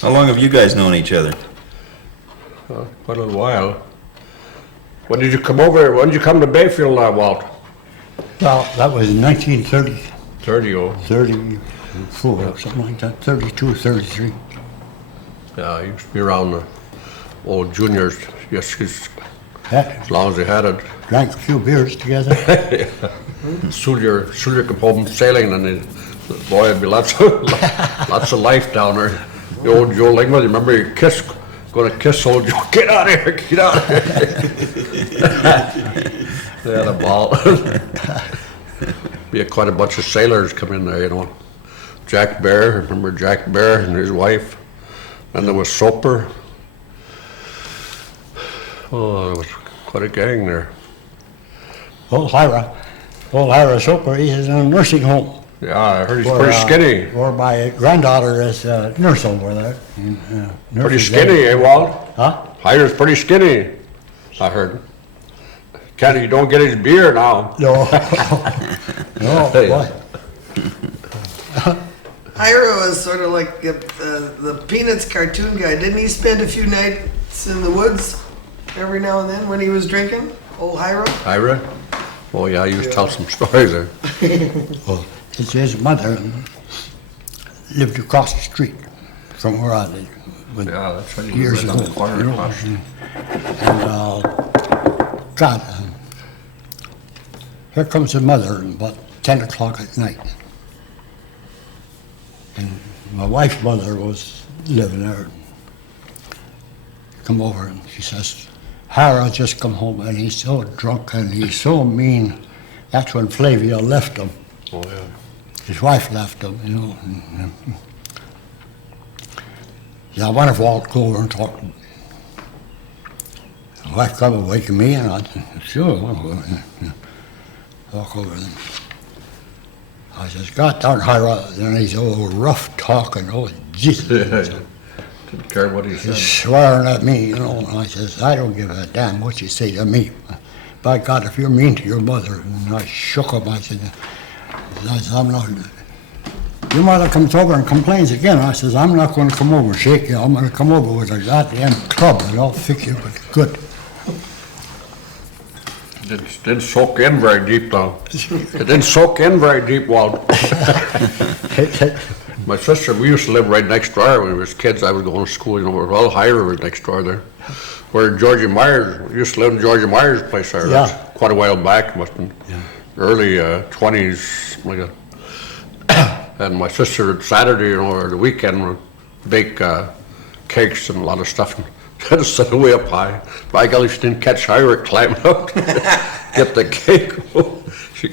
How long have you guys known each other? Quite a little while. When did you come over? When did you come to Bayfield, Walt? Well, that was 1930, 30. 34, something like that, 32, 33. Yeah, I used to be around the old juniors, yes, Yeah, as long as they had it. drank a few beers together. Sulier come home sailing, and boy, it'd be lots of life down there. The old Joe Lingman, you remember you gonna kiss old Joe, get out of here, get out of here. They had a ball. Be quite a bunch of sailors come in there, you know. Jack Bear, remember Jack Bear and his wife? And there was Soper. Oh, there was quite a gang there. Oh, Lyra. Old Harris Hooper, he's in a nursing home. Yeah, I heard he's Where, pretty skinny. Where my granddaughter is a nurse over there. Pretty skinny, eh, Walt? Huh? Hyra's pretty skinny, I heard. You don't get his beer now. No. No, Hey. boy. Ira was sort of like the Peanuts cartoon guy. Didn't he spend a few nights in the woods every now and then when he was drinking? Old Ira? Hyra? Oh, yeah, you used to tell some stories there. Well, his mother lived across the street from where I lived. With Yeah, that's right. years ago. You know, and God, here comes the mother about 10 o'clock at night. And my wife's mother was living there. Come over and she says, Hara just come home and he's so drunk and he's so mean. That's when Flavia left him. Oh, yeah. His wife left him, you know. Yeah, I wonder if Walt go over and talk to him. My wife come and wake me, and I said, sure, I'll go over there. Walk over there. I says, God darn Hira, and he's all rough talking, oh, Jesus. Didn't care what he said. He's swearing at me, you know, and I says, I don't give a damn what you say to me. By God, if you're mean to your mother, and I shook him, I said, I'm not, your mother comes over and complains again. I says, I'm not going to come over and shake you. I'm going to come over with a goddamn club and I'll fix you with good. Didn't soak in very deep, though. It didn't soak in very deep, Walt. My sister, we used to live right next door when we was kids. I was going to school, you know, well, Hyra was next door there. Where Georgie Myers, we used to live in Georgie Myers' place there. Yeah. That's quite a while back, must have been early 20s, something like that. And my sister, Saturday, you know, or the weekend, would bake cakes and a lot of stuff. And had to sit way up high. By golly, she didn't catch Hyra climbing up, get the cake. She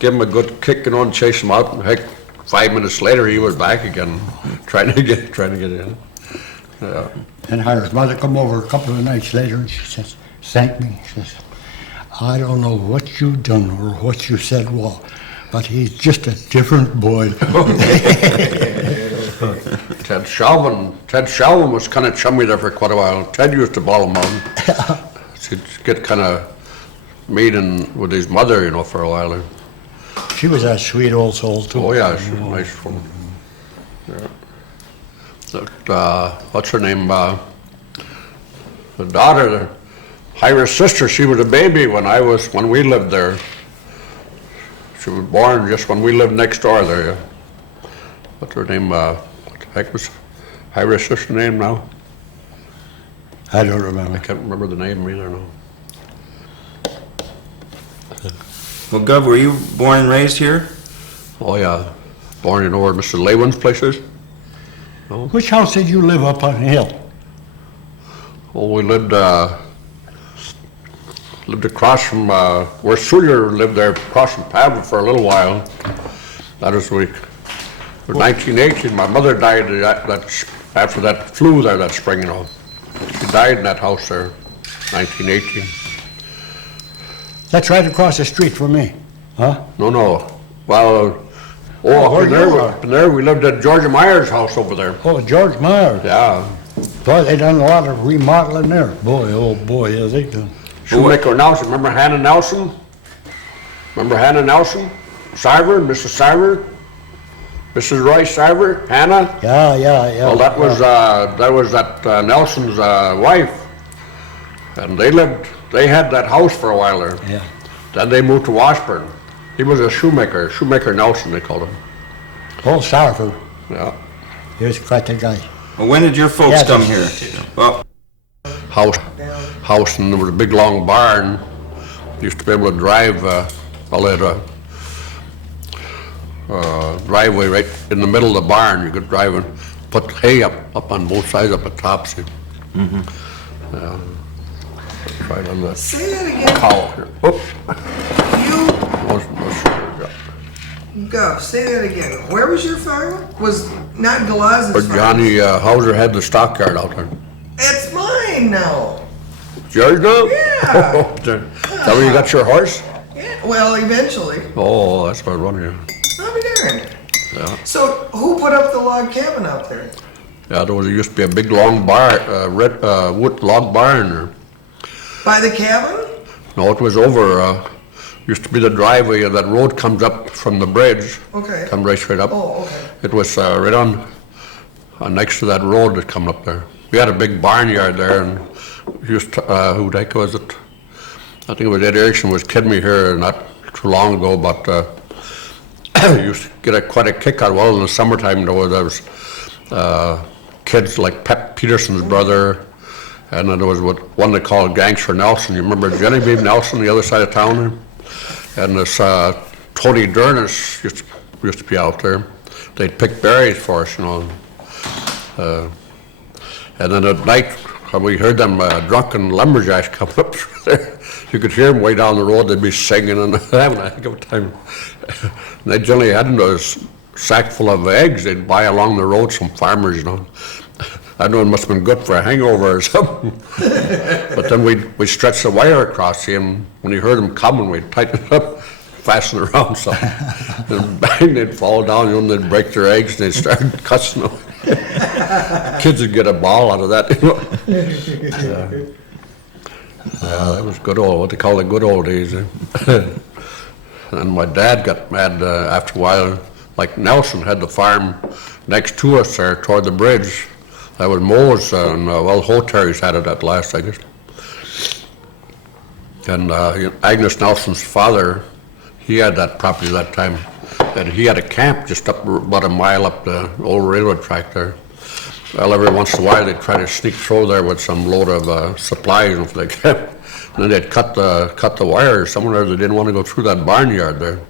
gave him a good kick and on, chase him out. And heck, 5 minutes later, he was back again, trying to get in. Yeah. And Hira's mother come over a couple of nights later and she says, thank me. She says, I don't know what you done or what you said, Walt, but he's just a different boy. Ted Shalvin was kind of chummy there for quite a while. Ted used to ball him out. He'd get kind of meeting with his mother, you know, for a while there. She was a sweet old soul, too. Oh, yeah, she was a nice woman. Yeah. But, what's her name? The daughter, Hyra's sister, she was a baby when we lived there. She was born just when we lived next door there. Yeah. What's her name? What the heck was Hyra's sister's name now? I don't remember. I can't remember the name either now. Well, Gov, were you born and raised here? Oh, yeah. Born, you know where Mr. Lewin's place is? Which house did you live up on the hill? Oh, we lived across from where Sawyer lived there, across from Pavel for a little while. That was week. In 1918, my mother died after that flu there that spring, you know. She died in that house there, 1918. That's right across the street from me, huh? No. Well, where up in there, we lived at Georgia Myers' house over there. Oh, George Myers. Yeah. Boy, they done a lot of remodeling there. Boy, oh boy, yeah, they done. Shoemaker Nelson, remember Hannah Nelson? Remember Hannah Nelson? Siver, Mrs. Siver? Mrs. Roy Siver, Hannah? Yeah. Well, that was Nelson's wife. And they had that house for a while there. Yeah. Then they moved to Washburn. He was a Shoemaker Nelson, they called him. Oh, Starfield. Yeah. He was quite a guy. Well, when did your folks Yeah, come that's- here? Well, House, and there was a big long barn. Used to be able to drive, all that driveway right in the middle of the barn. You could drive and put hay up on both sides, up at top, see? Right on the Say that again. cow here. Oop. Go, say that again. Where was your farm? Was not Galaz's Where farm? Johnny Hauser had the stockyard out there. It's mine now. Yours now? Yeah. Is that where you got your horse? Yeah. Well, eventually. Oh, that's where I run here. I'll be darned. Yeah. So who put up the log cabin out there? Yeah, there used to be a big long red wood log barn there. By the cabin? No, it was over, used to be the driveway, that road comes up from the bridge. Okay. Comes right straight up. Oh, okay. It was right on next to that road that come up there. We had a big barnyard there, and used to, who the heck was it? I think it was Ed Erickson was kidding me here not too long ago, but used to get quite a kick out. Well, in the summertime, there was kids like Pep Peterson's brother, and then there was one they called Gangster Nelson. You remember Genevieve Nelson, the other side of town there? And this Tony Dernis used to be out there. They'd pick berries for us, you know. And then at night, when we heard them drunken lumberjacks come up through there, you could hear them way down the road. They'd be singing and having a heck of a time. And they generally had a sack full of eggs they'd buy along the road, some farmers, you know. I know it must have been good for a hangover or something. But then we'd stretch the wire across him. When you heard them coming, we'd tighten it up, fasten it around something. And bang, they'd fall down, you know, and they'd break their eggs, and they'd start cussing them. Kids would get a ball out of that, you know. That was good old, what they call the good old days. And my dad got mad after a while. Like Nelson had the farm next to us there toward the bridge. That was Mo's, and well, Hoterry's had it at last, I guess. And Agnes Nelson's father, he had that property that time. And he had a camp just up about a mile up the old railroad track there. Well, every once in a while they'd try to sneak through there with some load of supplies and for the camp. And then they'd cut the wire somewhere. They didn't want to go through that barnyard there.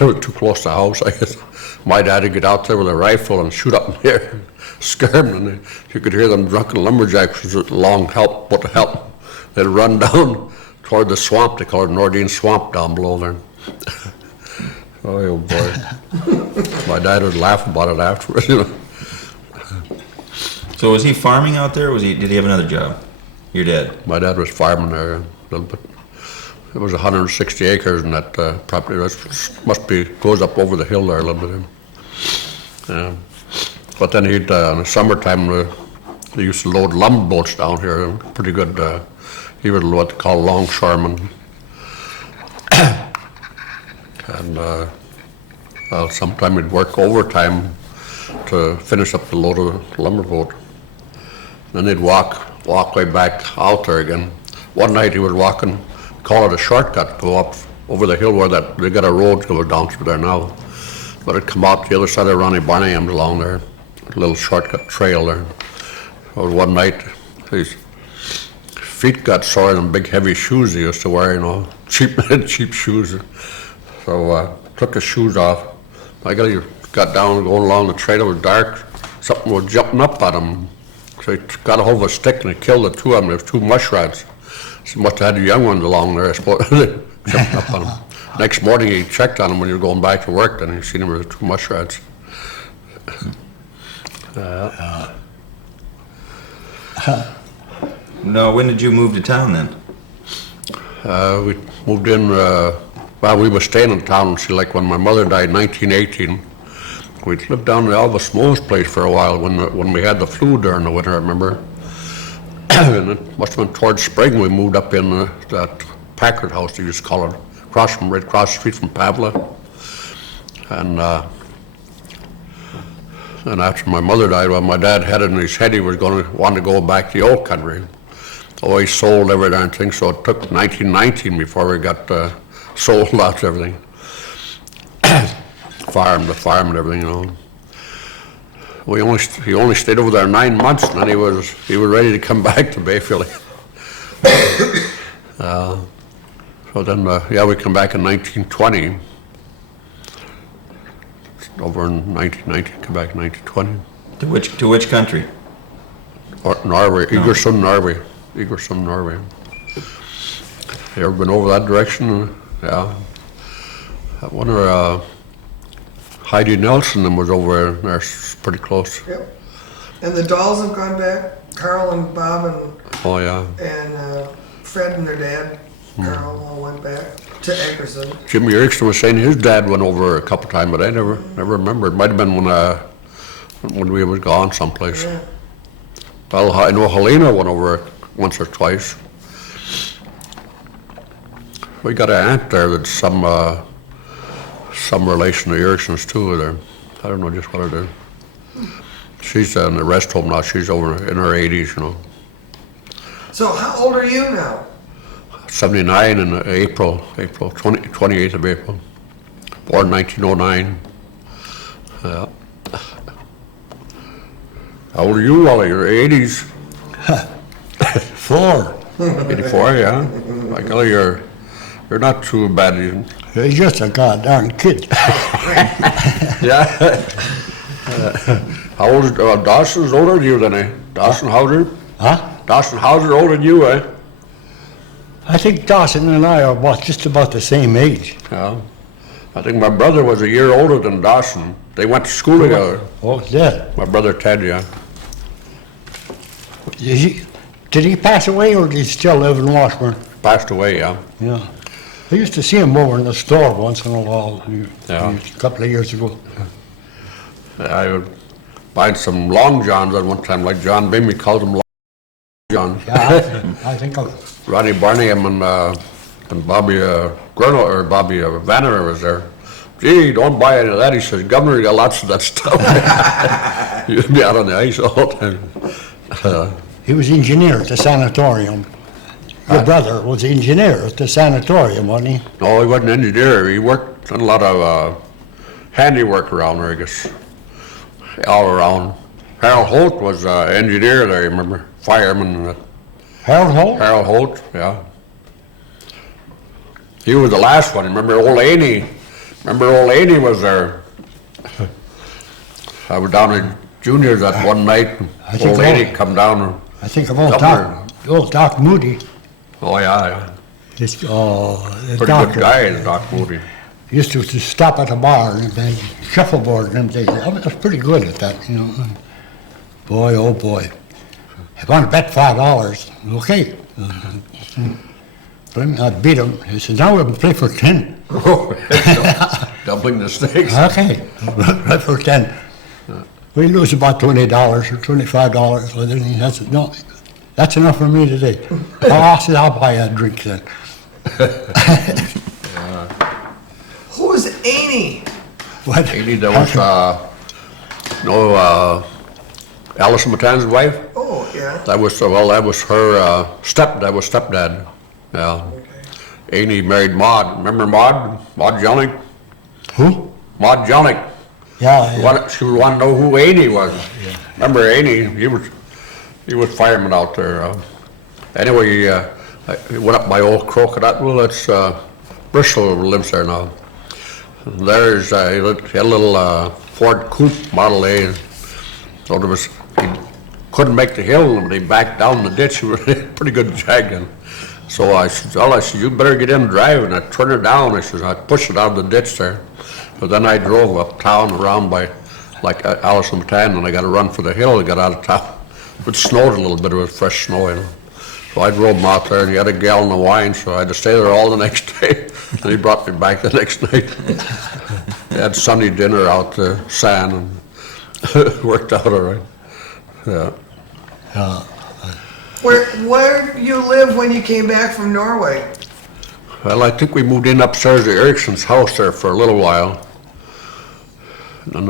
It was too close to the house, I guess. My dad would get out there with a rifle and shoot up in the air, scare them. And you could hear them drunken lumberjacks with a long help. They'd run down toward the swamp. They call it Nordine Swamp down below there. Oh boy. My dad would laugh about it afterwards, you know. So was he farming out there, or did he have another job? Your dad? My dad was farming there a little bit. It was 160 acres in that property. That goes up over the hill there a little bit. But then he'd, in the summertime, they used to load lumber boats down here. Pretty good, he was what they call longshoreman. And well, sometime he'd work overtime to finish up the load of the lumber boat. Then they'd walk way back out there again. One night he was walking, call it a shortcut, go up over the hill where they got a road going down through there now. But it'd come out the other side of Ronnie Barnham's along there, a little shortcut trail there. So one night his feet got sore in big heavy shoes he used to wear, you know, cheap shoes. So took the shoes off. I got down going along the trail. It was dark. Something was jumping up at him. So he got a hold of a stick and he killed the two of them. There was two mushrats. He must have had the young ones along there, I suppose. Jumping up on him. Next morning he checked on him when he was going back to work. Then he seen him with two mushrats. No, when did you move to town then? We moved in. Well, we were staying in town, see, like when my mother died in 1918, we lived down at Elvis Mo's place for a while when we had the flu during the winter, I remember. And it must have been towards spring we moved up in that Packard house, they used to call it, right across the street from Pavla. And after my mother died, well, my dad had it in his head he was going to want to go back to the old country. Oh, he sold every darn thing, so it took 1919 before we got sold out everything. The farm and everything, you know. He only stayed over there 9 months, and then he was ready to come back to Bayfield. So then, we come back in 1920. Over in 1919, come back in 1920. To which country? Or Norway, Egersund, Norway. Egersund, Norway. You ever been over that direction? Yeah. I wonder, Heidi Nelson was over there, pretty close. Yep. And the Dolls have gone back, Carl and Bob and Oh, yeah. Fred and their dad. Carl all went back to Eckerson. Jimmy Erickson was saying his dad went over a couple times, but I never remember. It might have been when we was gone someplace. Yeah. Well, I know Helena went over once or twice. We got an aunt there that's some relation to Erickson's too. There, I don't know just what it is. She's in the rest home now. She's over in her 80s, you know. So how old are you now? 79 in April, 28th of April. Born 1909. Yeah. How old are you, Wally? You're 80s. 4. 84, yeah. Michael, you're not too bad. He's just a goddamn kid. Yeah. How old is Dawson's older than you then, eh? Dawson Hauser? Huh? Dawson Hauser older than you, eh? I think Dawson and I are just about the same age. Yeah. I think my brother was a year older than Dawson. They went to school together. Oh, yeah. My brother Ted, yeah. Did he pass away or did he still live in Washburn? Passed away, yeah. Yeah. I used to see him over in the store once in a while, Yeah. a couple of years ago. I would find some long johns at one time, like John Bimmy called them long johns. Yeah, I think of Ronnie Barnham and Bobby Gurnall, or Bobby Vannerer was there. Gee, don't buy any of that. He says, Governor, got lots of that stuff. You'd be out on the ice all the time. he was engineer at the sanatorium. Your brother was engineer at the sanatorium, wasn't he? No, he wasn't an engineer. He worked on a lot of handiwork around there, I guess. All around. Harold Holt was engineer there, you remember? Fireman. Harold Holt? Harold Holt, yeah. He was the last one. Remember old Aney? Remember old Aney was there? I was down at Junior's that one night. I think Old I- Aney come down. I think of old Governor. Doc Moody. Oh, yeah. The Pretty doctor. good guy, Doc Moody. Used to stop at a bar and then shuffleboard and them things. I was pretty good at that, you know. Boy, oh boy. If I want to bet $5, okay. I beat him. He said, now we'll play for 10. Doubling the stakes. Okay, right for 10. We lose about $20 or $25. Well, then he said, no, that's enough for me today. I said, I'll buy a drink then. Who's Aney? What? Aney, there was, Allison Matan's wife. Oh, yeah. That was her stepdad. Yeah. Aney married Maud. Remember Maud? Maud Jonick? Who? Maud Jonick. Yeah, yeah. She would want to know who Aney was. Remember Aney? He was fireman out there. Anyway, he went up my old Crocodile. Well, that's Bristol lives there now. There's he had a little Ford Coupe Model A. So he couldn't make the hill, and he backed down the ditch. He was pretty good jagging. So I said, you better get in and drive. And I turned her down. I said, I pushed it out of the ditch there. But then I drove uptown around by, like Allison Matan, and I got to run for the hill to get out of town. It snowed a little bit. It was fresh snow, you know. So I drove him out there, and he had a gallon of wine, so I had to stay there all the next day. And he brought me back the next night. We had Sunday dinner out to San, and it worked out all right. Yeah. Where you live when you came back from Norway? Well, I think we moved in upstairs to Erickson's house there for a little while. And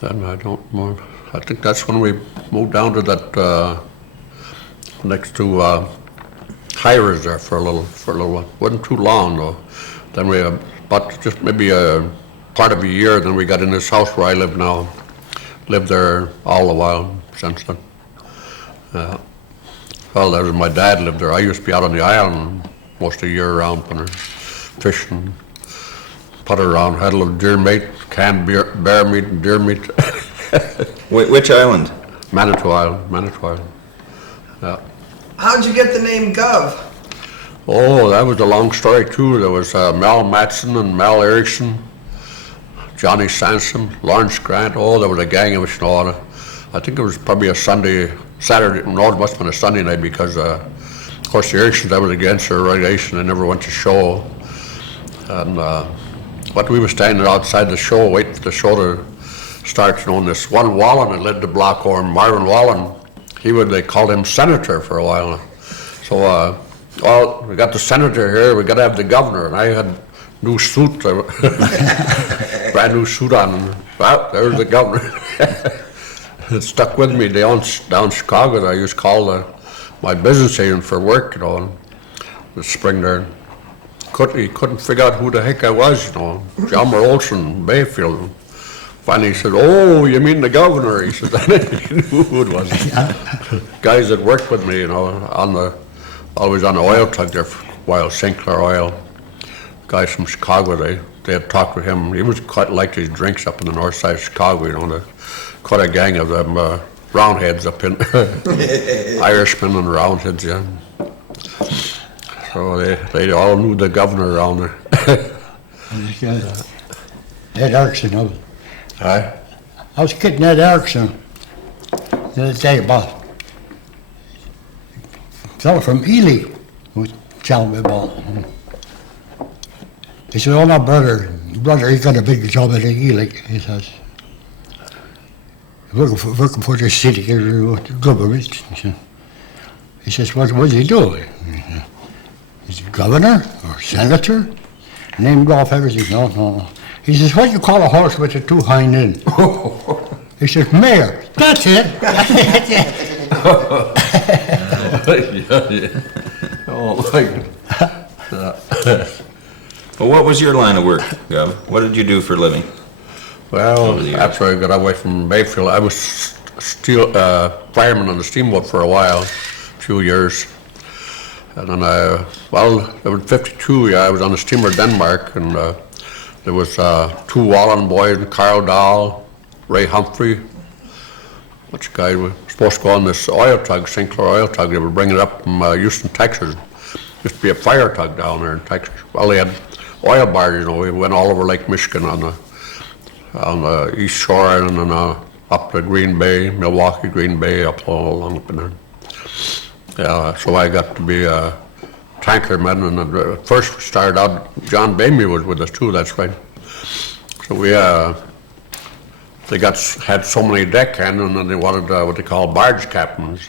then I don't know. I think that's when we moved down to that next to Hires there for a little while. Wasn't too long though. Then we about just maybe a part of a year. Then we got in this house where I live now. Lived there all the while since then. Well, there was my dad lived there. I used to be out on the island most of the year round, fishing, putter around. Had a little deer meat, canned bear meat and deer meat. Which island? Manitou Island. Yeah. How'd you get the name Gov? Oh, that was a long story too. There was Mel Matson and Mel Erickson, Johnny Sansom, Lawrence Grant. Oh, there was a gang of us. I think it was probably a Sunday Saturday, no, it must've been a Sunday night because, of course, the Ericssons, I was against their relegation. I never went to show. And, but we were standing outside the show, waiting for the show to start, you know, and this one Wallen that led the block over, Marvin Wallen, they called him Senator for a while. So, well, we got the Senator here, we gotta have the governor, and I had new suit, brand new suit on, and well, there's the governor. It stuck with me down Chicago. I used to call my business agent for work, you know, in the spring there. He couldn't figure out who the heck I was, you know. Hjalmer, Olson, Bayfield. Finally he said, "Oh, you mean the governor?" He said, he knew who it was. Guys that worked with me, you know, always on the oil tug there for a while, St. Clair Oil. Guys from Chicago, they had talked with him. He was quite liked his drinks up in the north side of Chicago, you know, quite a gang of them roundheads up in Irishmen and roundheads, yeah. So they all knew the governor around there. Ed Erickson, Aye. I was kidding Ed Erickson the other day about a fellow from Ely who was telling me about. He said, "Oh, my brother, he got a big job at Ely," he says. Working for the city government. He says, what does he do? Is he governor or senator? Named off everything. No. He says, what do you call a horse with the two hind ends? He says, mayor. That's it. Yeah. Oh, my God. Well, what was your line of work, Gov? What did you do for a living? Well, after I got away from Bayfield, I was still fireman on the steamboat for a while, a few years. And then I was 52, yeah, I was on the steamer Denmark, and there was two Wallen boys, Carl Dahl, Ray Humphrey. Which guy was supposed to go on this oil tug, St. Clair oil tug. They were bringing it up from Houston, Texas. Used to be a fire tug down there in Texas. Well, they had oil barges, you know, we went all over Lake Michigan on the east shore and then up to Green Bay, Milwaukee, Green Bay, up all along up in there. Yeah, so I got to be a tankerman, and at first we started out, John Bamey was with us too, that's right. So we, they had so many deckhands, and then they wanted what they call barge captains,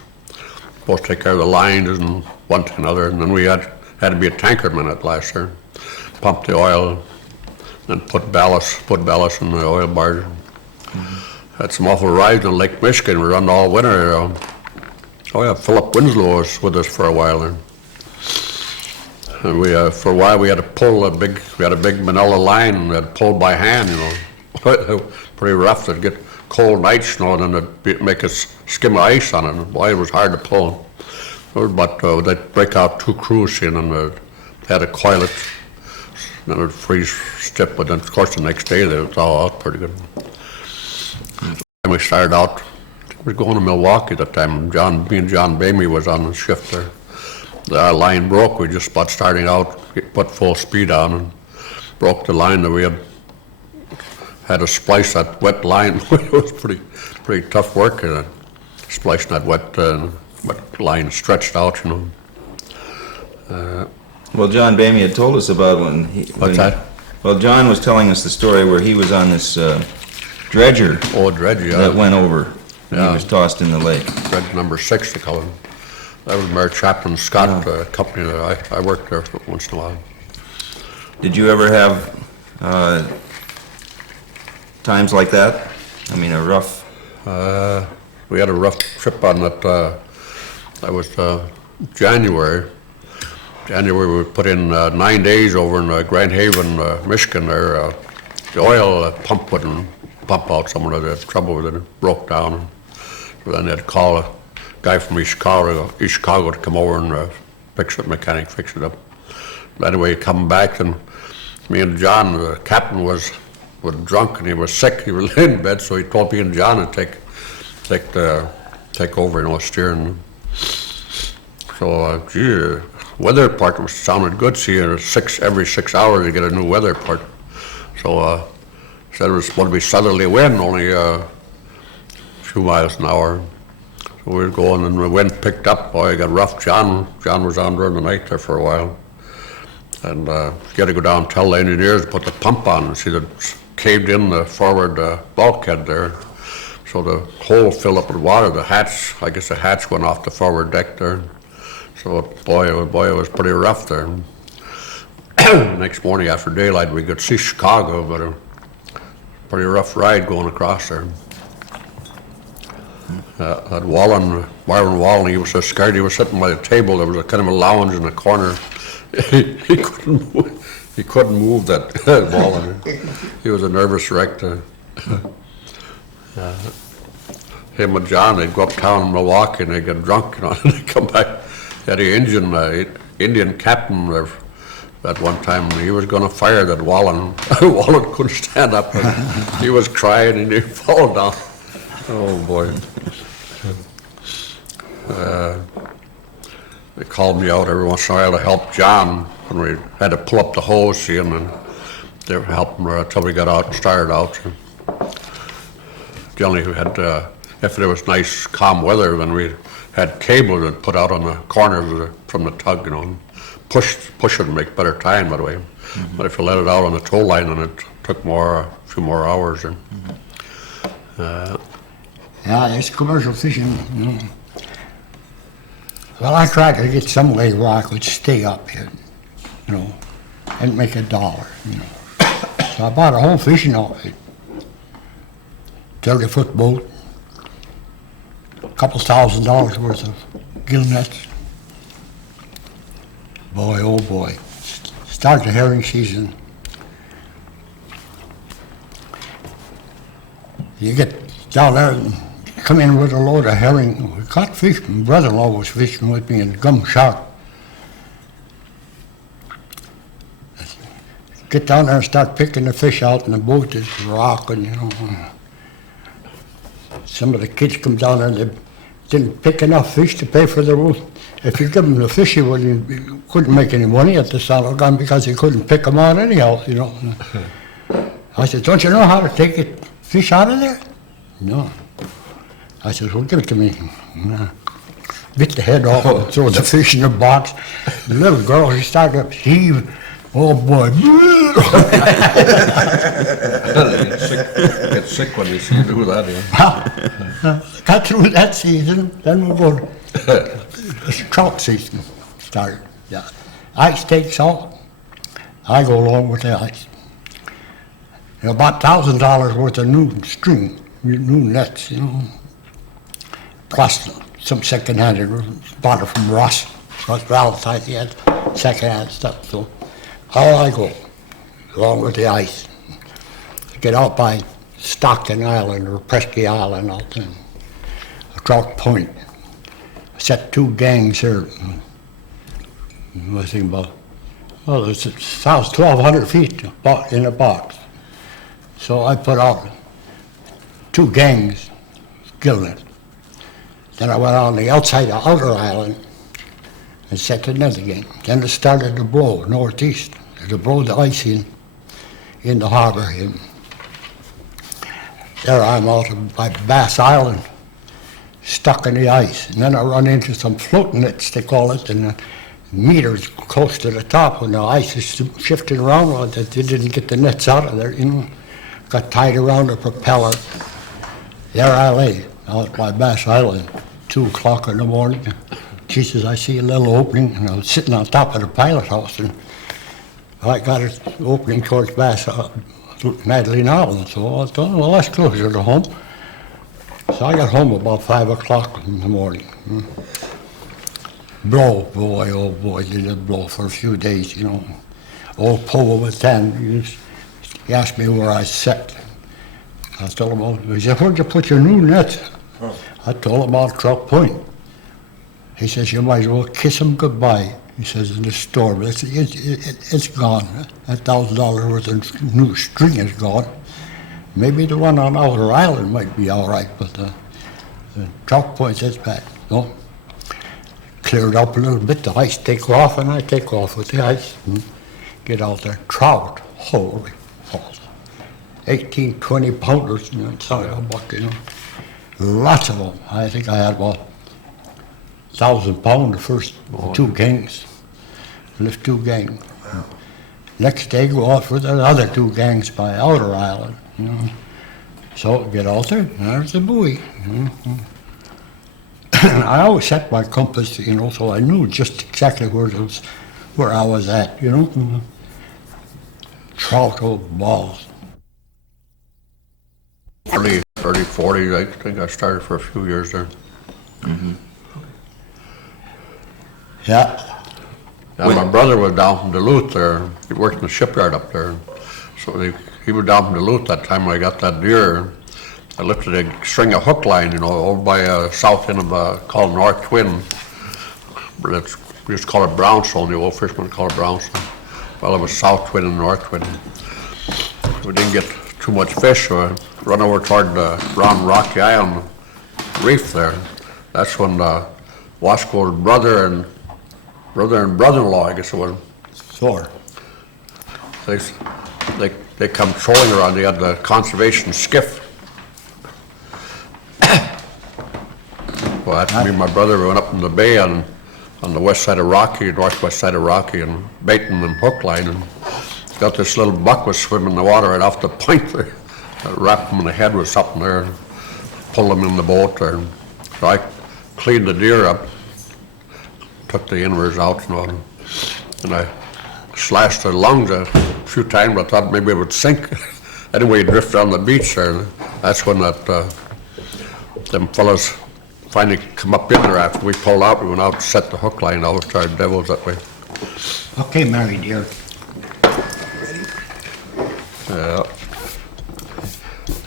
supposed to take care of the lines and one to another, and then we had to be a tankerman at last year, pump the oil, and put ballast in the oil barge. Had some awful rides on Lake Michigan. We run all winter. Philip Winslow was with us for a while then. And we, for a while, we had to pull we had a big manila line, and we had to pull by hand, you know. Pretty rough. It'd get cold nights, you know, and then it'd make us skim of ice on it. And boy, it was hard to pull. But they'd break out two crews in, and they had to coil it. Then it'd freeze stiff, but then of course the next day they was all out pretty good. And we started out, we were going to Milwaukee at the time. Me and John Bamey was on the shift there. The line broke. We just about starting out, put full speed on, and broke the line that we had to splice that wet line. It was pretty tough work, splicing that wet line stretched out, you know. Well, John Bamey had told us about when he... What's that? Well, John was telling us the story where he was on this dredger. Oh, dredger, yeah. That went over. Yeah. He was tossed in the lake. Dredge number 6, they call it. That was Mayor Chaplain Scott company that I worked there for once in a while. Did you ever have times like that? I mean, a rough... We had a rough trip on that. That was January. We put in 9 days over in Grand Haven, Michigan there. The oil pump wouldn't pump out. Someone had trouble with it. It broke down. And so then they had to call a guy from East Chicago to come over and fix it, mechanic fix it up. But anyway, coming back, and me and John, the captain, was drunk and he was sick. He was laying in bed, so he told me and John to take over, you know, steering. So, gee, weather report sounded good. See, every 6 hours you get a new weather report. So, said it was supposed to be southerly wind, only a few miles an hour. we were going and the wind picked up. Boy, it got rough. John was on during the night there for a while. And you had to go down and tell the engineers to put the pump on. And see, that caved in the forward bulkhead there. So the hole filled up with water. The hatch went off the forward deck there. So boy, it was pretty rough there. Next morning after daylight, we could see Chicago, but a pretty rough ride going across there. That Marvin Wallen, he was so scared. He was sitting by the table. There was a kind of a lounge in the corner. He couldn't move that Wallen. He was a nervous wreck. Him and John, they'd go uptown in Milwaukee and they'd get drunk, and they'd come back. They had an Indian captain there at one time. He was going to fire that Wallen. Wallen couldn't stand up. He was crying and he'd fall down. Oh boy. They called me out every once in a while to help John when we had to pull up the hose, see him, and they were helping her until we got out and started out. Generally, we had, if there was nice, calm weather, then we had cable that put out on the corners from the tug, and push it and make better time, by the way. Mm-hmm. But if you let it out on the tow line, then it took a few more hours. Yeah, it's commercial fishing. Well, I tried to get some way where I could stay up here, and make $1, So I bought a whole fishing outfit, 30-foot boat, a couple $1,000 worth of gill nets. Boy, oh boy, start the herring season. You get down there and come in with a load of herring. We caught fish. My brother-in-law was fishing with me in gum shark. Get down there and start picking the fish out, and the boat is rocking, Some of the kids come down there and they didn't pick enough fish to pay for their boat. If you give them the fish, you couldn't make any money at the salad gun because you couldn't pick them out anyhow, I said, don't you know how to take it, fish out of there? No. I said, well, give it to me. Bit the head off and throw the fish in the box. The little girl, she started to heave. Oh, boy. Get sick when you see you do that, Got through that season, then we'll go to trout season started. Yeah. Ice takes off. I go along with the ice. About $1,000 worth of new string, new nets, plus some second-hand, bought it from Ross Valentine. He had second-hand stuff. So how I go, along with the ice, get out by Stockton Island or Presky Island out there, Trout Point. Set 2 gangs here. I think about, it sounds 1,200 feet in a box. So I put out 2 gangs, gill net. Then I went on the outside of Outer Island and set another gang. Then it started to blow northeast, to blow the ice in the harbor. And there I'm out by Bass Island, stuck in the ice. And then I run into some floating nets, they call it, and the meters close to the top when the ice is shifting around, that they didn't get the nets out of there, Got tied around the propeller. There I lay, out by Bass Island, 2 o'clock in the morning. Jesus, I see a little opening, and I was sitting on top of the pilot house, and I got it opening towards Bass, Madeline Island, so I thought, well, that's closer to home. So I got home about 5 o'clock in the morning. Blow, boy, oh boy, did it blow for a few days, Old Povo was then, he asked me where I sat. I told him, he said, where'd you put your new nets? I told him about Trout Point. He says, you might as well kiss him goodbye. He says, in the store, but it's gone. That $1,000 worth of new string is gone. Maybe the one on Outer Island might be all right, but the Trout Point is bad. No. Cleared up a little bit, the ice take off, and I take off with the ice. Get out there, trout, holy balls. 18, 20 pounders inside a bucket, Lots of them. I think I had about 1,000 pound the first 2 gangs. Lift 2 gangs. Next day go out with the other 2 gangs by outer island. You know. So get out there, there's the buoy. I always set my compass, you know, so I knew just exactly where I was at, you know. Trout old balls. Early 40s, I think I started for a few years there. Yeah. And my brother was down from Duluth there. He worked in the shipyard up there. So he was down from Duluth that time when I got that deer. I lifted a string of hook line, you know, over by south end of called North Twin. We just call it brownstone. The old fishermen call it brownstone. Well, it was South Twin and North Twin. We didn't get too much fish, so I run over toward the round Rocky Island reef there. That's when Wasco's brother and brother-in-law, I guess it was. Sore. They come trolling around. They had the conservation skiff. Well, that's me and my brother went up in the bay on the west side of Rocky, northwest side of Rocky, and baiting them hook line, and got this little buck was swimming in the water right off the point there. I wrapped him in the head with something there and pulled him in the boat there. So I cleaned the deer up, took the innards out and all, and I slashed the lungs a few times. I thought maybe it would sink. Anyway, it drifted on the beach there. And that's when them fellas finally come up in there after we pulled out. We went out and set the hook line out to our devils that way. Okay, Mary dear. Yeah.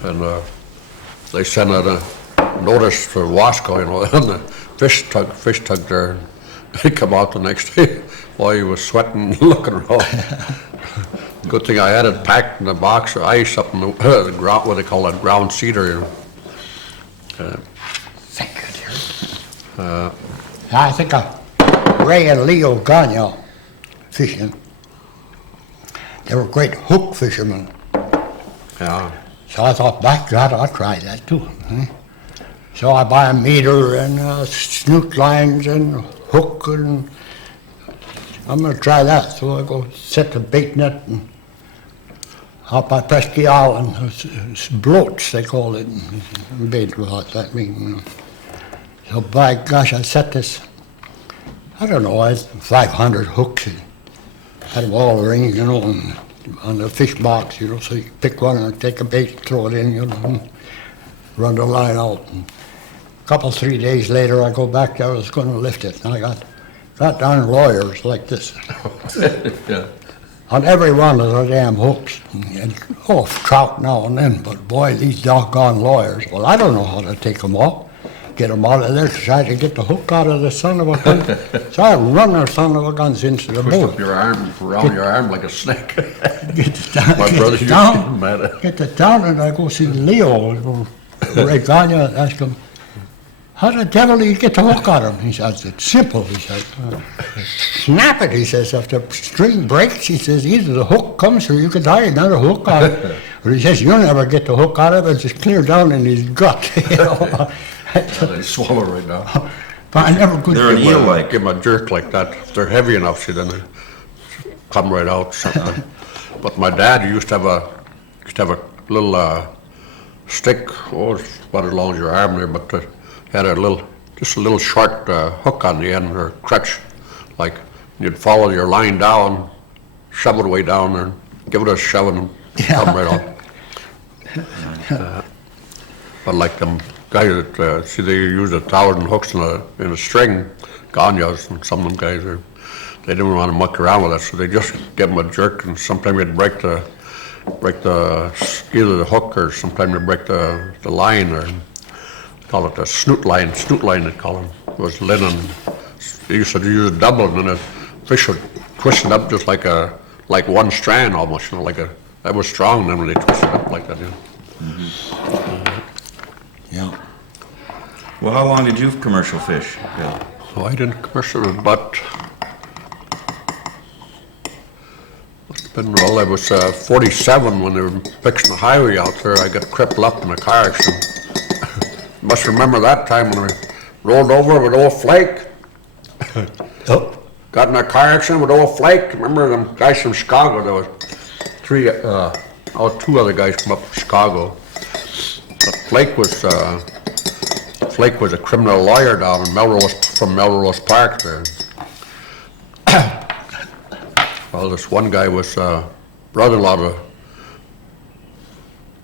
And they sent out a notice for Wasco, you know, and the fish tug there. He come out the next day while he was sweating and looking around. Good thing I had it packed in a box of ice up in the ground, what they call it, ground cedar. You know. Thank you, dear. I think Ray and Leo Gagnon fishing. They were great hook fishermen. Yeah. So I thought, by God, I'll try that too. So I buy a meter and snoot lines and hook, and I'm going to try that. So I go set the bait net and out by Presque Island. It's bloats, they call it. Bait without that mean. So by gosh, I set this, I don't know, I had 500 hooks. Had them all ringing, you know, on the fish box, you know, so you pick one and take a bait, throw it in, you know, and run the line out. And a couple, 3 days later, I go back there, I was going to lift it, and I got down lawyers like this. Yeah. On every one of the damn hooks. And trout now and then, but boy, these doggone lawyers, well, I don't know how to take them off. Get them out of there, try to get the hook out of the son of a gun. So I run the son of a guns into the Pushed boat. up your arm, around your arm like a snake. Get the down, My brother used to get mad. Get the down, and I go see Leo, Ray Gagnon, and ask him, how the devil do you get the hook out of him? He says, it's simple, he says. Snap it, he says, if the string breaks, he says, either the hook comes or you can tie another hook out of it. But he says, you'll never get the hook out of it, it's just clear down in his gut, you know. They swallow right now. But I never could They're an get eel one. like. Give them a jerk like that. If they're heavy enough, see, then they come right out. Something. But my dad used to have a little stick, it's about as long as your arm there, but had just a little short hook on the end, or crutch, like you'd follow your line down, shove it way down there, give it a shove and come right out. But like them guys that see, they use 1,000 hooks in a string, Gagnos, and some of them guys they didn't want to muck around with it, so they just give them a jerk, and sometimes they'd break the either the hook, or sometimes they'd break the line, or call it the snoot line they call them. It was linen. They used to use a double, and then the fish would twist it up just like one strand almost, you know, that was strong then when they twisted it up like that, you know. Yeah. Well, how long did you commercial fish, Bill? Oh, I didn't commercial, but I was 47 when they were fixing the highway out there. I got crippled up in a car accident. Must remember that time when I rolled over with old Flake. Oh, Got in a car accident with old Flake. Remember them guys from Chicago? There was two other guys from up from Chicago. But Flake was a criminal lawyer down in from Melrose Park there. Well, this one guy was brother-in-law to,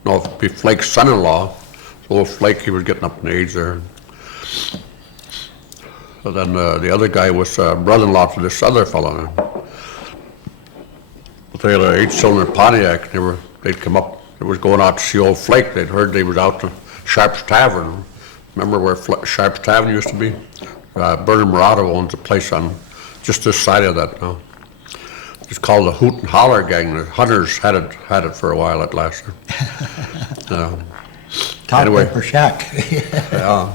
no, it'd be Flake's son-in-law. Old Flake, he was getting up in age there. So then the other guy was brother-in-law to this other fellow. They had an 8-cylinder Pontiac. They'd come up. They was going out to see old Flake. They'd heard they was out to Sharp's Tavern. Remember where Sharp's Tavern used to be? Bernard Murata owns a place on just this side of that now. It's called the Hoot and Holler Gang. The Hunters had it for a while at last. top Anyway. paper shack. Yeah.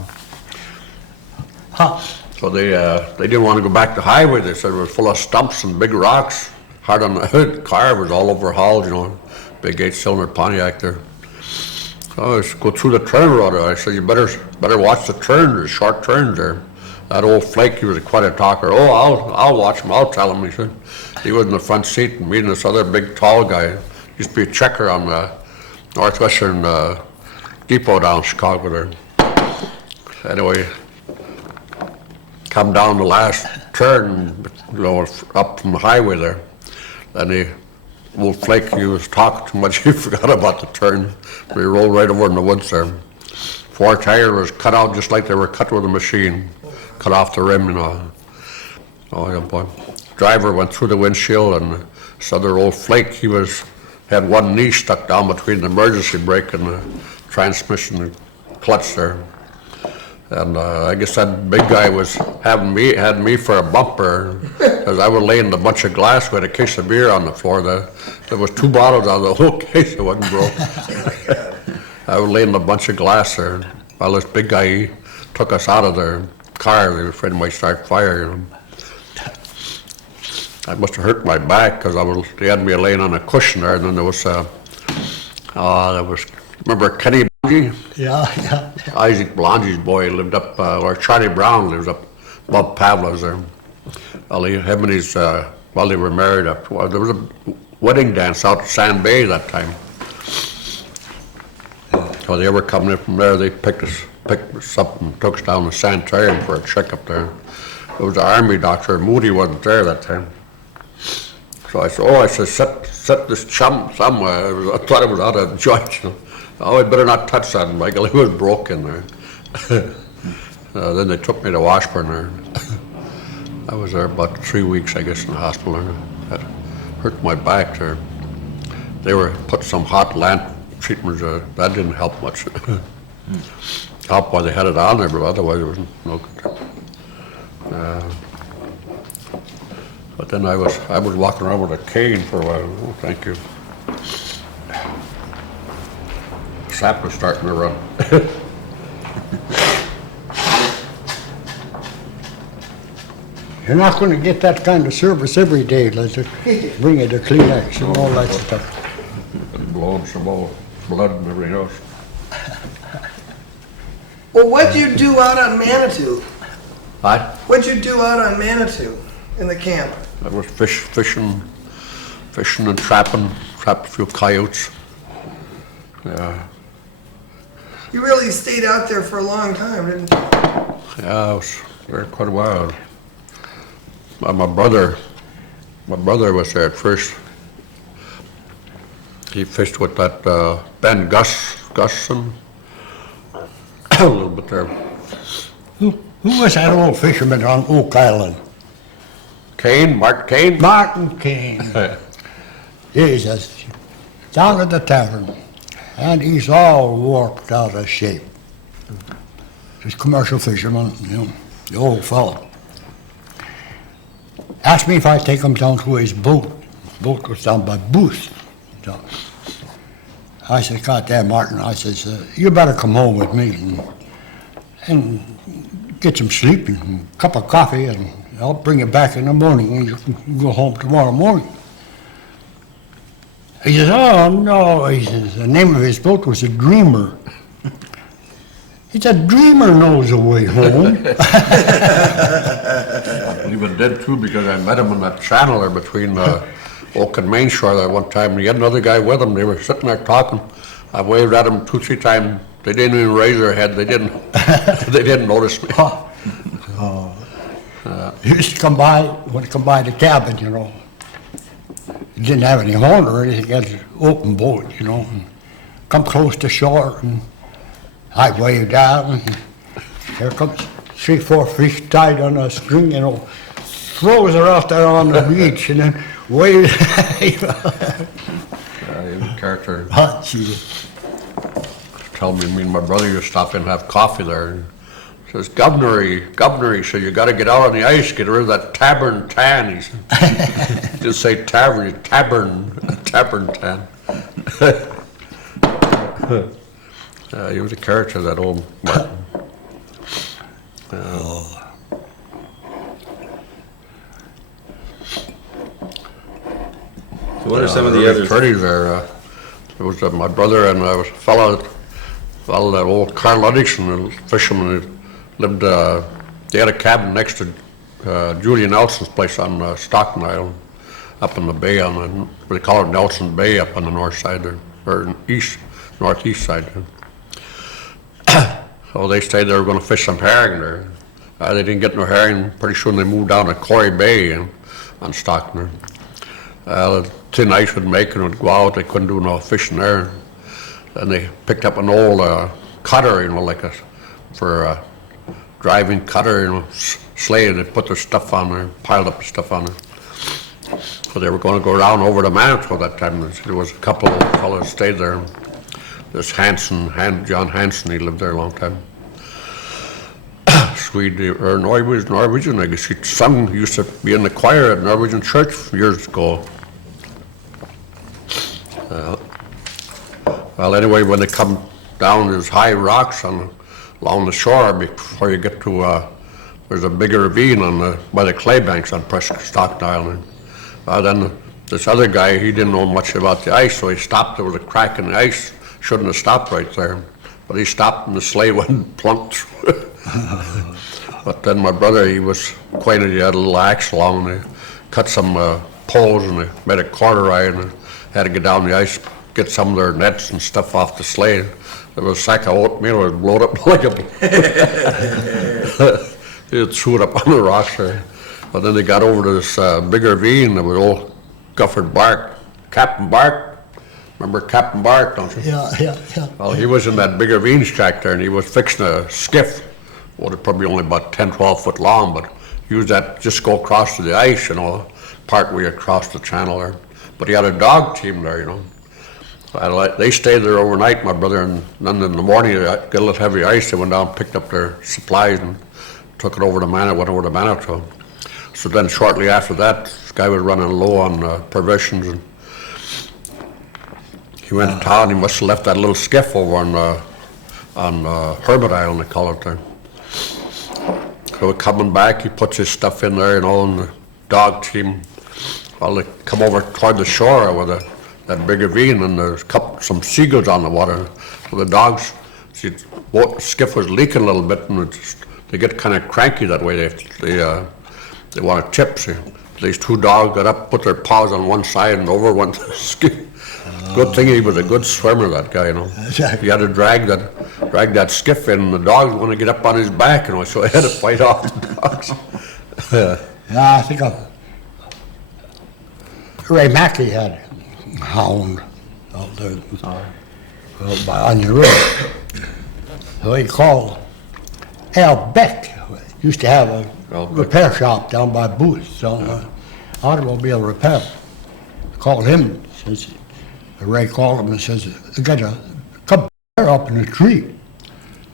Huh. So they didn't want to go back the highway. They said it was full of stumps and big rocks. Hard on the hood. Car was all overhauled, you know. Big 8-cylinder Pontiac there. So I go through the turn road. I said, you better watch the turn. There's short turns there. That old Flake, he was quite a talker. Oh, I'll watch him. I'll tell him. He said he was in the front seat, and me and this other big tall guy used to be a checker on the Northwestern Depot down in Chicago there. Anyway, come down the last turn, you know, up from the highway there. And old Flake, he was talking too much. He forgot about the turn. We rolled right over in the woods there. 4 tires was cut out just like they were cut with a machine. Cut off the rim, you know. Oh, yeah, boy. Driver went through the windshield, and this other old Flake, he had one knee stuck down between the emergency brake and the transmission clutch there. And I guess that big guy had me for a bumper, because I was laying a bunch of glass with a case of beer on the floor. There was 2 bottles out of the whole case. It wasn't broke. I was laying a bunch of glass there. While this big guy, he took us out of their car. They were afraid it might start fire, you know. I must have hurt my back, because they had me laying on a cushion there, and then there was remember Kenny Blongy? Yeah. Isaac Blongy's boy lived up, or Charlie Brown lives up above Pavlov's there. Well, him and his, while they were married there was a wedding dance out at Sand Bay that time. So they were coming in from there, they picked us up and took us down to Sanitarium for a checkup there. It was the army doctor, Moody wasn't there that time. So I said, set this chum somewhere. I thought it was out of joint, you know. Oh, I better not touch that, Michael. It was broken there. Then they took me to Washburn there. I was there about 3 weeks, I guess, in the hospital. That hurt my back there. They put some hot lamp treatments. That didn't help much. Helped why they had it on there, but otherwise it was no good. But then I was walking around with a cane for a while. Oh, thank you. Sap was starting to run. You're not going to get that kind of service every day. Let's bring you the Kleenex and all that stuff. And blowing some old blood and everything else. Well, what'd you do out on Manitou? What? What'd you do out on Manitou in the camp? I was fishing and trapped a few coyotes. Yeah, You really stayed out there for a long time, didn't you? I was there quite a while. My brother was there at first. He fished with that Ben Gusson. A little bit there. Who was that old fisherman on Oak Island? Mark Kane? Martin Kane. Jesus. Down at the tavern. And he's all warped out of shape. He's a commercial fisherman, you know, the old fellow. Asked me if I'd take him down to his boat. His boat was down by Booth. So I said, God damn, Martin, I says, you better come home with me and get some sleep and a cup of coffee, and I'll bring you back in the morning and you can go home tomorrow morning. He says, oh, no. He says, the name of his boat was a Dreamer. He said, dreamer knows the way home. He even did too, because I met him in that channel there between Oak and Main Shore there one time. He had another guy with him. They were sitting there talking. I waved at them 2-3 times. They didn't even raise their head. They didn't. They didn't notice me. He used to come by, when he come by the cabin, you know. He didn't have any horn or anything, he had an open boat, you know. And come close to shore, and I waved down, and here comes 3-4 fish tied on a string, you know. Throws her out there on the beach, and then waved. He was a character. Gee. Tell me and my brother used to stop in and have coffee there. And says, Governor, he said, you got to get out on the ice, get rid of that tavern tan. He said, just say tavern tan. He was a character, that old Martin. So what are some of the others? Attorneys there. There was my brother and a fellow, that old Carl Ludwigson, a fisherman, who lived. They had a cabin next to Julian Nelson's place on Stockton Island, up in the bay they call it Nelson Bay up on the north side there, or northeast side there. So they stayed there, were going to fish some herring there. They didn't get no herring. Pretty soon they moved down to Corey Bay on Stockton there. Thin ice would make and would go out. They couldn't do no fishing there. And they picked up an old cutter, you know, for a driving cutter, you know, sleigh, and they put their stuff on there, piled up the stuff on there. So they were going to go around over to Manitou that time. There was a couple of fellows stayed there. This Hanson, John Hanson, he lived there a long time. Swede, or Norwegian, I guess. His son used to be in the choir at Norwegian Church years ago. Well, anyway, when they come down, there's high rocks along the shore before you get to, there's a bigger ravine by the clay banks on Prescott Island. Then this other guy, he didn't know much about the ice, so he stopped. There was a crack in the ice. Shouldn't have stopped right there. But he stopped and the sleigh went and plunked through. But then my brother, he was acquainted, he had a little axe along, and they cut some poles and they made a corduroy, and they had to get down the ice, get some of their nets and stuff off the sleigh. There was a sack of oatmeal, it blowed up like a... They threw it up on the rocks there. But then they got over to this bigger ravine, there was old Gufford Bark, Captain Bark. Remember Captain Bark, don't you? Yeah. Well, he was in that big ravine track there, and he was fixing a skiff. Well, it's probably only about 10, 12 foot long, but used that just go across to the ice, you know, part way across the channel there. But he had a dog team there, you know. They stayed there overnight, my brother, and then in the morning, they got a little heavy ice. They went down, picked up their supplies, and took it over to Manitou. So then shortly after that, this guy was running low on provisions, and he went to town. He must have left that little skiff over on Herbert Island, they call it there. So coming back, he puts his stuff in there, you know, and the dog team, well, they come over toward the shore with that big ravine, and there's some seagulls on the water. So the dogs, see, the skiff was leaking a little bit, and they get kind of cranky that way. They want to tip. See. These two dogs got up, put their paws on one side, and over went the skiff. Good thing he was a good swimmer, that guy, you know. He had to drag that skiff in, and the dogs want to get up on his back, you know, so he had to fight off the dogs. Yeah, I think Ray Mackey had a hound out there by Onion River. So he called Al Beck, used to have a repair shop down by Booth's on automobile repair. Called him, says, Ray called him and says, I got a cub bear up in a tree.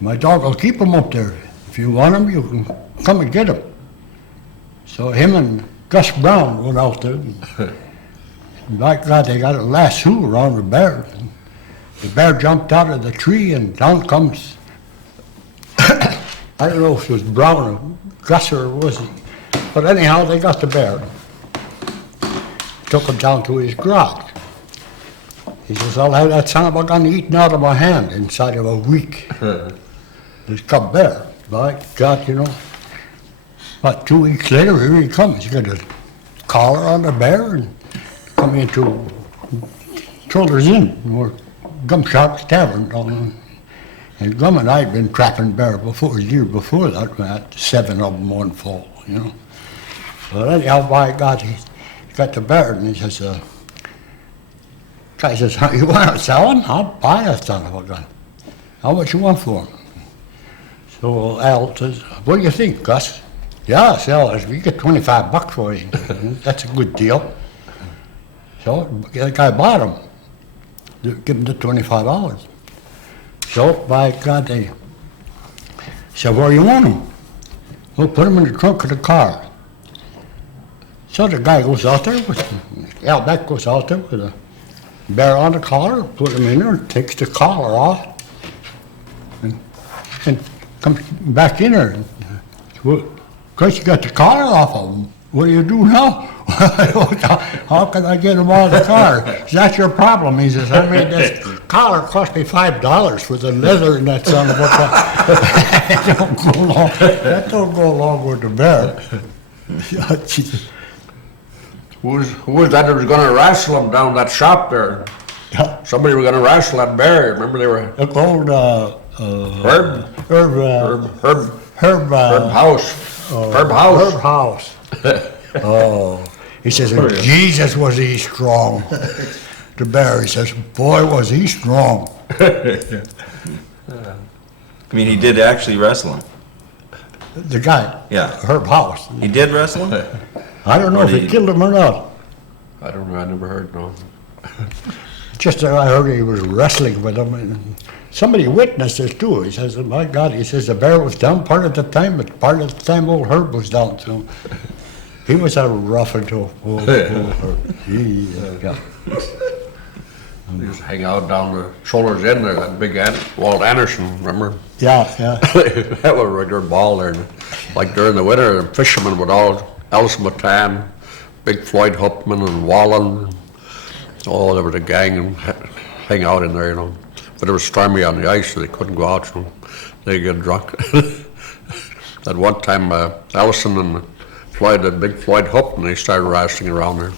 My dog will keep him up there. If you want him, you can come and get him. So him and Gus Brown went out there. And by God, they got a lasso around the bear. The bear jumped out of the tree and down comes, I don't know if it was Brown or Gus or was he. But anyhow, they got the bear. Took him down to his garage. He says, I'll have that son of a gun eaten out of my hand inside of a week. this cub bear. By God, you know. About 2 weeks later, here he comes. He got a collar on the bear and come into Trollers Inn, or Gum Sharp's Tavern. And Gum and I had been trapping bear before, a year before that. We had 7 of them one fall, you know. But anyhow, by God, he got the bear and he says, guy says, you want to sell him? I'll buy that son of a gun. How much you want for him? So Al says, what do you think, Gus? Yeah, sell it. You get $25 for it. That's a good deal. So the guy bought him. Give him the $25. So by God, they said, where you want him? We'll put him in the trunk of the car. So the guy goes out there Al Beck goes out there with a bear on the collar, put him in there, takes the collar off, and comes back in there. Well, Chris, you got the collar off of him. What do you do now? How can I get him out of the car? That's your problem. He says, I made this collar cost me $5 for the leather and that son of a that don't go along with the bear. Who was that that was gonna wrestle him down that shop there? Somebody was gonna wrestle that bear. Remember they were Look old Herb House. Herb House. Herb House. Oh, he says, Jesus, was he strong. The bear, he says, boy, was he strong. I mean, he did actually wrestle him. The guy, Yeah. Herb House. He did wrestle him? I don't know Or if did he he- killed him or not. I don't know, I never heard, no. Just that I heard he was wrestling with him. And somebody witnessed this too. He says, my God, he says the bear was down part of the time, but part of the time old Herb was down too. He was a rough and tough old Herb. Yeah. They used to hang out down the shoulders in there, that big Walt Anderson, remember? Yeah. That was a regular ball there. Like during the winter, the fishermen would all, Ellis Matan, Big Floyd Hupman and Wallen, oh, there was a gang and hang out in there, you know. But it was stormy on the ice, so they couldn't go out, so they get drunk. At one time, Ellison and Floyd, that Big Floyd Hupman, they started wrestling around there.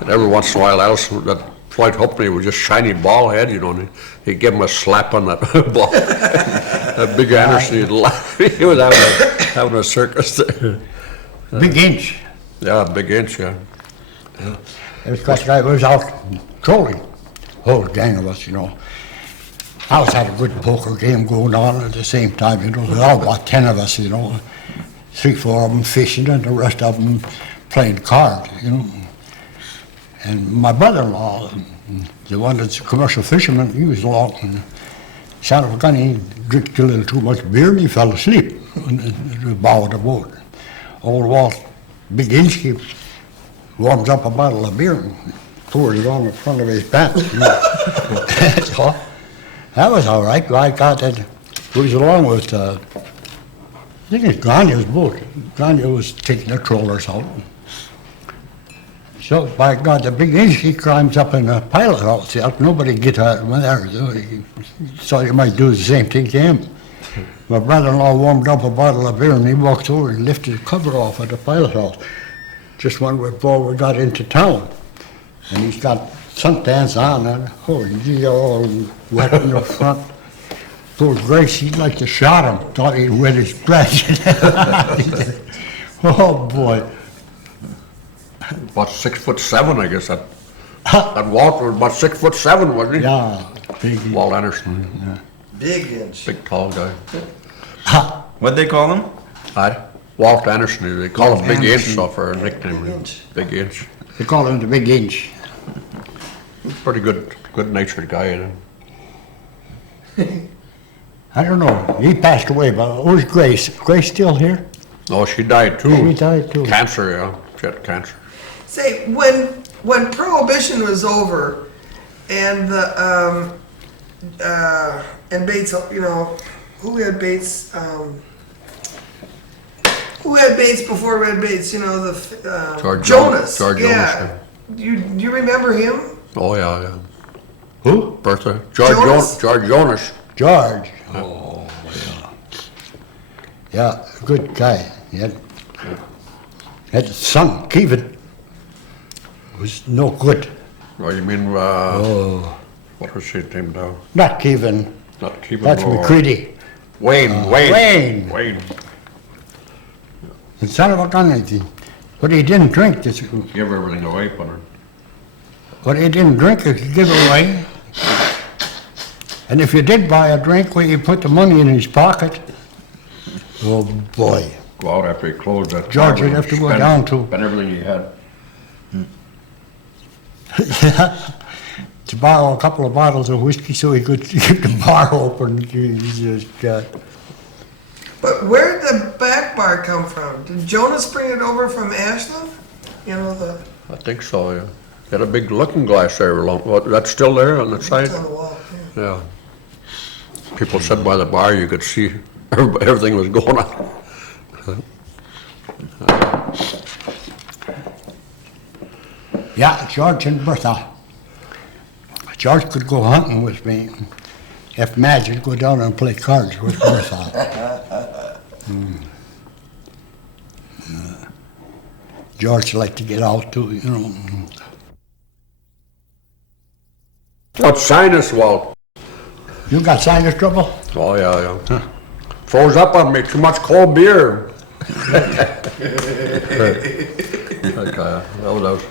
And every once in a while, Ellison, that Floyd Hupman was just shiny ball head, you know, and he'd give him a slap on that ball. That Big Anderson, he'd laugh. He was having a circus there. Big inch. Yeah, Big Inch, yeah. It was because the guy was out trolling. Whole gang of us, you know. I was had a good poker game going on at the same time, you know. There were all about 10 of us, you know. 3, 4 of them fishing and the rest of them playing cards, you know. And my brother-in-law, the one that's a commercial fisherman, he was along. And son of a gun, he drank a little too much beer and he fell asleep in the bow of the boat. Old Walt Big Inch warms up a bottle of beer and pours it on the front of his pants. You know. So, that was all right. I got that. It was along with, I think it's Granya's boat. Grania was taking the trollers out. So, by God, the Big Inch, he climbs up in the pilot house. Nobody get out of there. So you might do the same thing to him. My brother-in-law warmed up a bottle of beer and he walked over and lifted the cover off of the pilot house. Just when before we got into town. And he's got suntans on and oh, he's all wet in the front. Poor Grace, he'd like to shot him. Thought he'd wet his breath. Oh boy. About 6'7", I guess. That Walt was about 6'7", wasn't he? Yeah, big. Walt Anderson. Big inch. Big, tall guy. What'd they call him? Walt Anderson, they call him Big Inch, Anderson. so for a nickname. Big Inch. Big Inch. They call him the Big Inch. Pretty good-natured guy, you know. I don't know. He passed away, but where's Grace? Grace still here? Oh, she died too. She died too. Cancer, yeah. She had cancer. Say, when Prohibition was over, and the and Bates, you know, who had Bates? Who had Bates before we had Bates? You know, the George Jonas. George yeah. Jonas. You remember him? Oh, yeah. Who? Bertha. George Jonas? Jonas. George. Oh, Yeah, good guy. He had a son, Kevin, was no good. Oh, you mean, Oh, what was his name now? not Kevin. Not Kevin. That's or- McCready. Wayne. Wayne. The son of a gun. But he didn't drink. This, Give everything away, but what he didn't drink, he could give away. And if you did buy a drink, well, you put the money in his pocket. Oh, boy. go out after he closed that. George tavern would have to and go spend- down to- Spend everything he had. To borrow a couple of bottles of whiskey so he could keep the bar open. Jesus God. But where'd the back bar come from? Did Jonas bring it over from Ashland? You know, the, I think so, yeah. He had a big looking glass there along, what, that's still there on the side? it's on the wall, yeah. Yeah. People said by the bar you could see everything was going on. Yeah, George and Bertha. George could go hunting with me. If Madge would go down and play cards with Bertha. George liked to get out too, you know. What sinus, Walt? You got sinus trouble? Oh, yeah, yeah. Froze up on me, too much cold beer. That was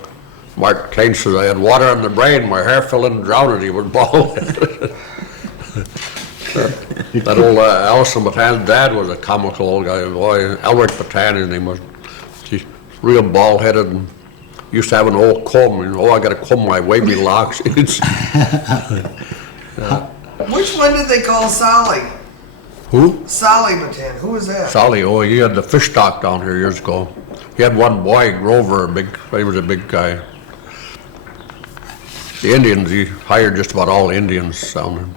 Mark Twain says I had water on the brain, my hair fell in and drowned, he was bald. That old Olson Batan's dad was a comical old guy, boy. Albert Batan, his name was. He's real bald-headed and used to have an old comb. And, I got to comb my wavy locks. Which one did they call Solly? Who? Solly Batan, who was that? Solly, he had the fish dock down here years ago. He had one boy, Grover, he was a big guy. The Indians, he hired just about all the Indians down there.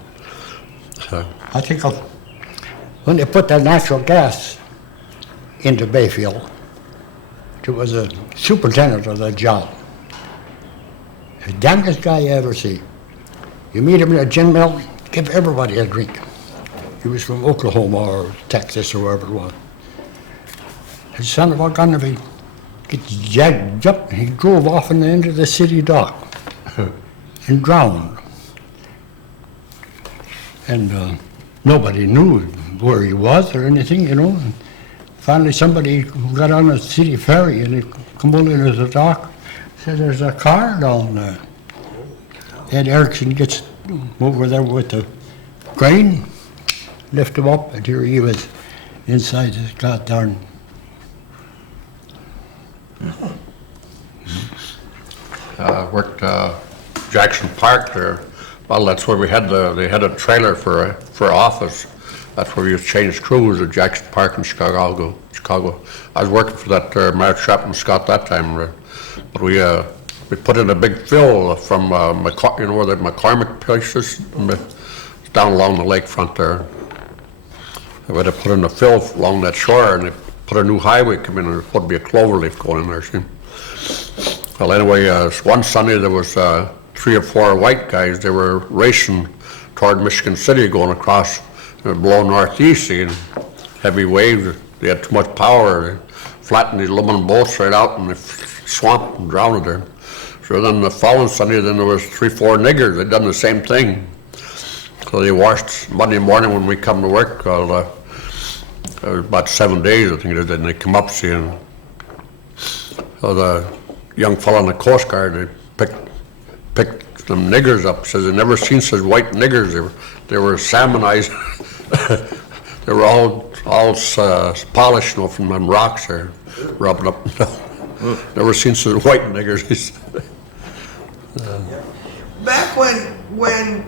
So, I think when they put that natural gas into Bayfield, it was a superintendent of the job. The damnedest guy you ever see. You meet him in a gin mill, give everybody a drink. He was from Oklahoma or Texas or wherever it was. His son of a gun, if he gets jagged up, he drove off in the end of the city dock and drowned. And nobody knew where he was or anything, you know. And finally, somebody got on a city ferry and he come over into the dock, said, "There's a car down there." Ed Erickson gets over there with the crane, lift him up, and here he was inside this goddamn. worked Jackson Park there. Well, that's where we had they had a trailer for office. That's where we used to change crews at Jackson Park in Chicago. I was working for that Mark Chapman Scott that time, but we put in a big fill from you know where the McCormick place is, down along the lakefront there. We had to put in a fill along that shore, and they put a new highway come in, and there was supposed to be a clover leaf going in there. See? Well, anyway, one Sunday there was 3 or 4 white guys. They were racing toward Michigan City, going across, blowing northeast, and heavy waves. They had too much power. They flattened these aluminum boats right out in the swamp and drowned there. So then the following Sunday, then there was 3, 4 niggers. They'd done the same thing. So they washed Monday morning when we come to work. Well, it was about 7 days, I think it is, and they come up seeing. So the young fellow in the Coast Guard, they picked some niggers up. Says they never seen such white niggers. They were salmonized. They were all polished, you know, from them rocks there, rubbing up and down. Never seen such white niggers. Back when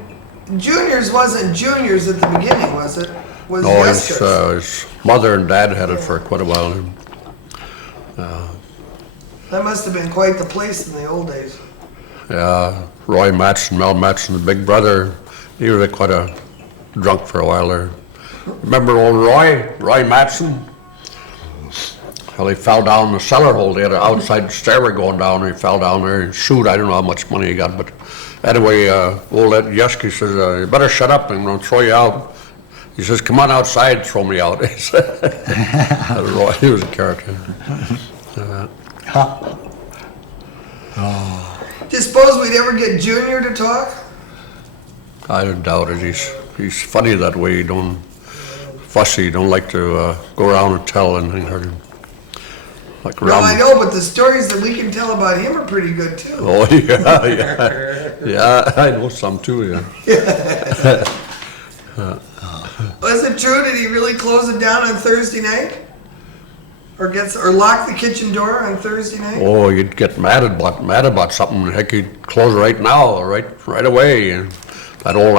Juniors wasn't Juniors at the beginning, was it? Was No, Yeskers. his mother and dad had it for quite a while. That must have been quite the place in the old days. Yeah, Roy Matson, Mel Matson, the big brother, he was quite a drunk for a while there. Remember old Roy Matson? Well, he fell down the cellar hole. They had an outside stairway going down, and he fell down there and shoot. I don't know how much money he got, but anyway, old Ed Yeske says, "You better shut up, I'm going to throw you out." He says, come on outside, throw me out. He said, I don't know, he was a character. Do you suppose we'd ever get Junior to talk? I doubt it. He's funny that way. He don't fussy. He don't like to go around and tell anything. Like No, around. I know, but the stories that we can tell about him are pretty good too. Oh yeah. I know some too. Yeah. Was it true? Did he really close it down on Thursday night? Or lock the kitchen door on Thursday night? Oh, you'd get mad about something. Heck, he'd close right now, right away. And that old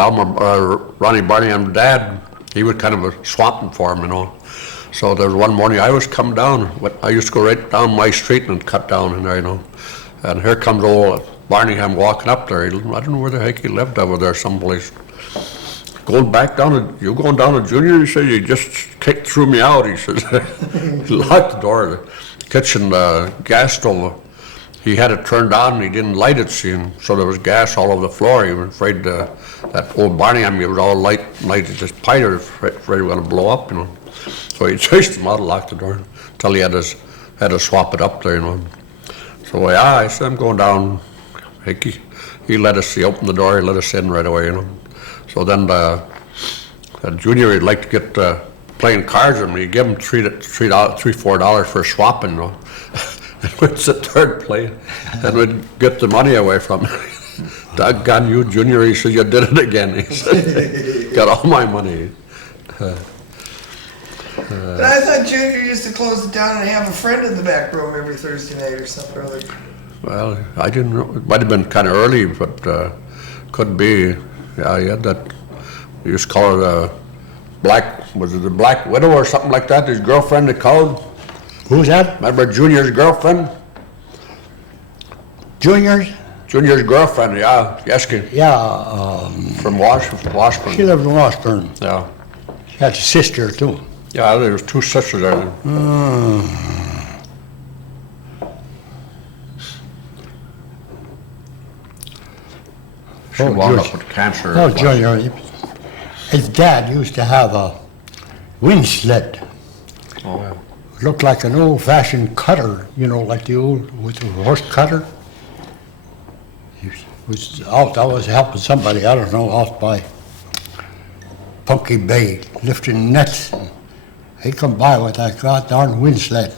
Ronnie Barney's dad, he was kind of a swamping for him, you know. So there was one morning I was coming down. I used to go right down my street and cut down in there, you know. And here comes old Barningham walking up there. I don't know where the heck he lived over there someplace. Going back down you going down to Junior? He said, you just threw me out. He says, he locked the door. The kitchen gas stove, he had it turned on and he didn't light it, seeing, so there was gas all over the floor. He was afraid that old Barningham, it was all lighted, just piped, afraid it was going to blow up, you know. So he chased him out and locked the door until he had to swap it up there, you know. So yeah, I said, I'm going down. He let us, he opened the door, he let us in right away, you know. So then Junior, he'd like to get playing cards with me. He'd give him $3-4 for swapping, you know. And we'd sit there and play, and we'd get the money away from him. Doggone you, Junior, he said, you did it again. He said, got all my money. But I thought Junior used to close it down and have a friend in the back room every Thursday night or something or other. Well, I didn't know. It might have been kind of early, but could be. Yeah, he had that. We used to call her was it the Black Widow or something like that? His girlfriend, they called. Who's that? Remember Junior's girlfriend? Junior's? Junior's girlfriend, yeah, Yeski, Yeah, from Washburn. she lived in Washburn. Yeah. She had a sister too. Yeah, there was two sisters there. She wound up with cancer. Oh, Junior, his dad used to have a wind sled. Oh, yeah. Looked like an old-fashioned cutter, you know, like the old with the horse cutter. He was out, I was helping somebody, I don't know, out by Punky Bay, lifting nets. He come by with that goddamn wind sled.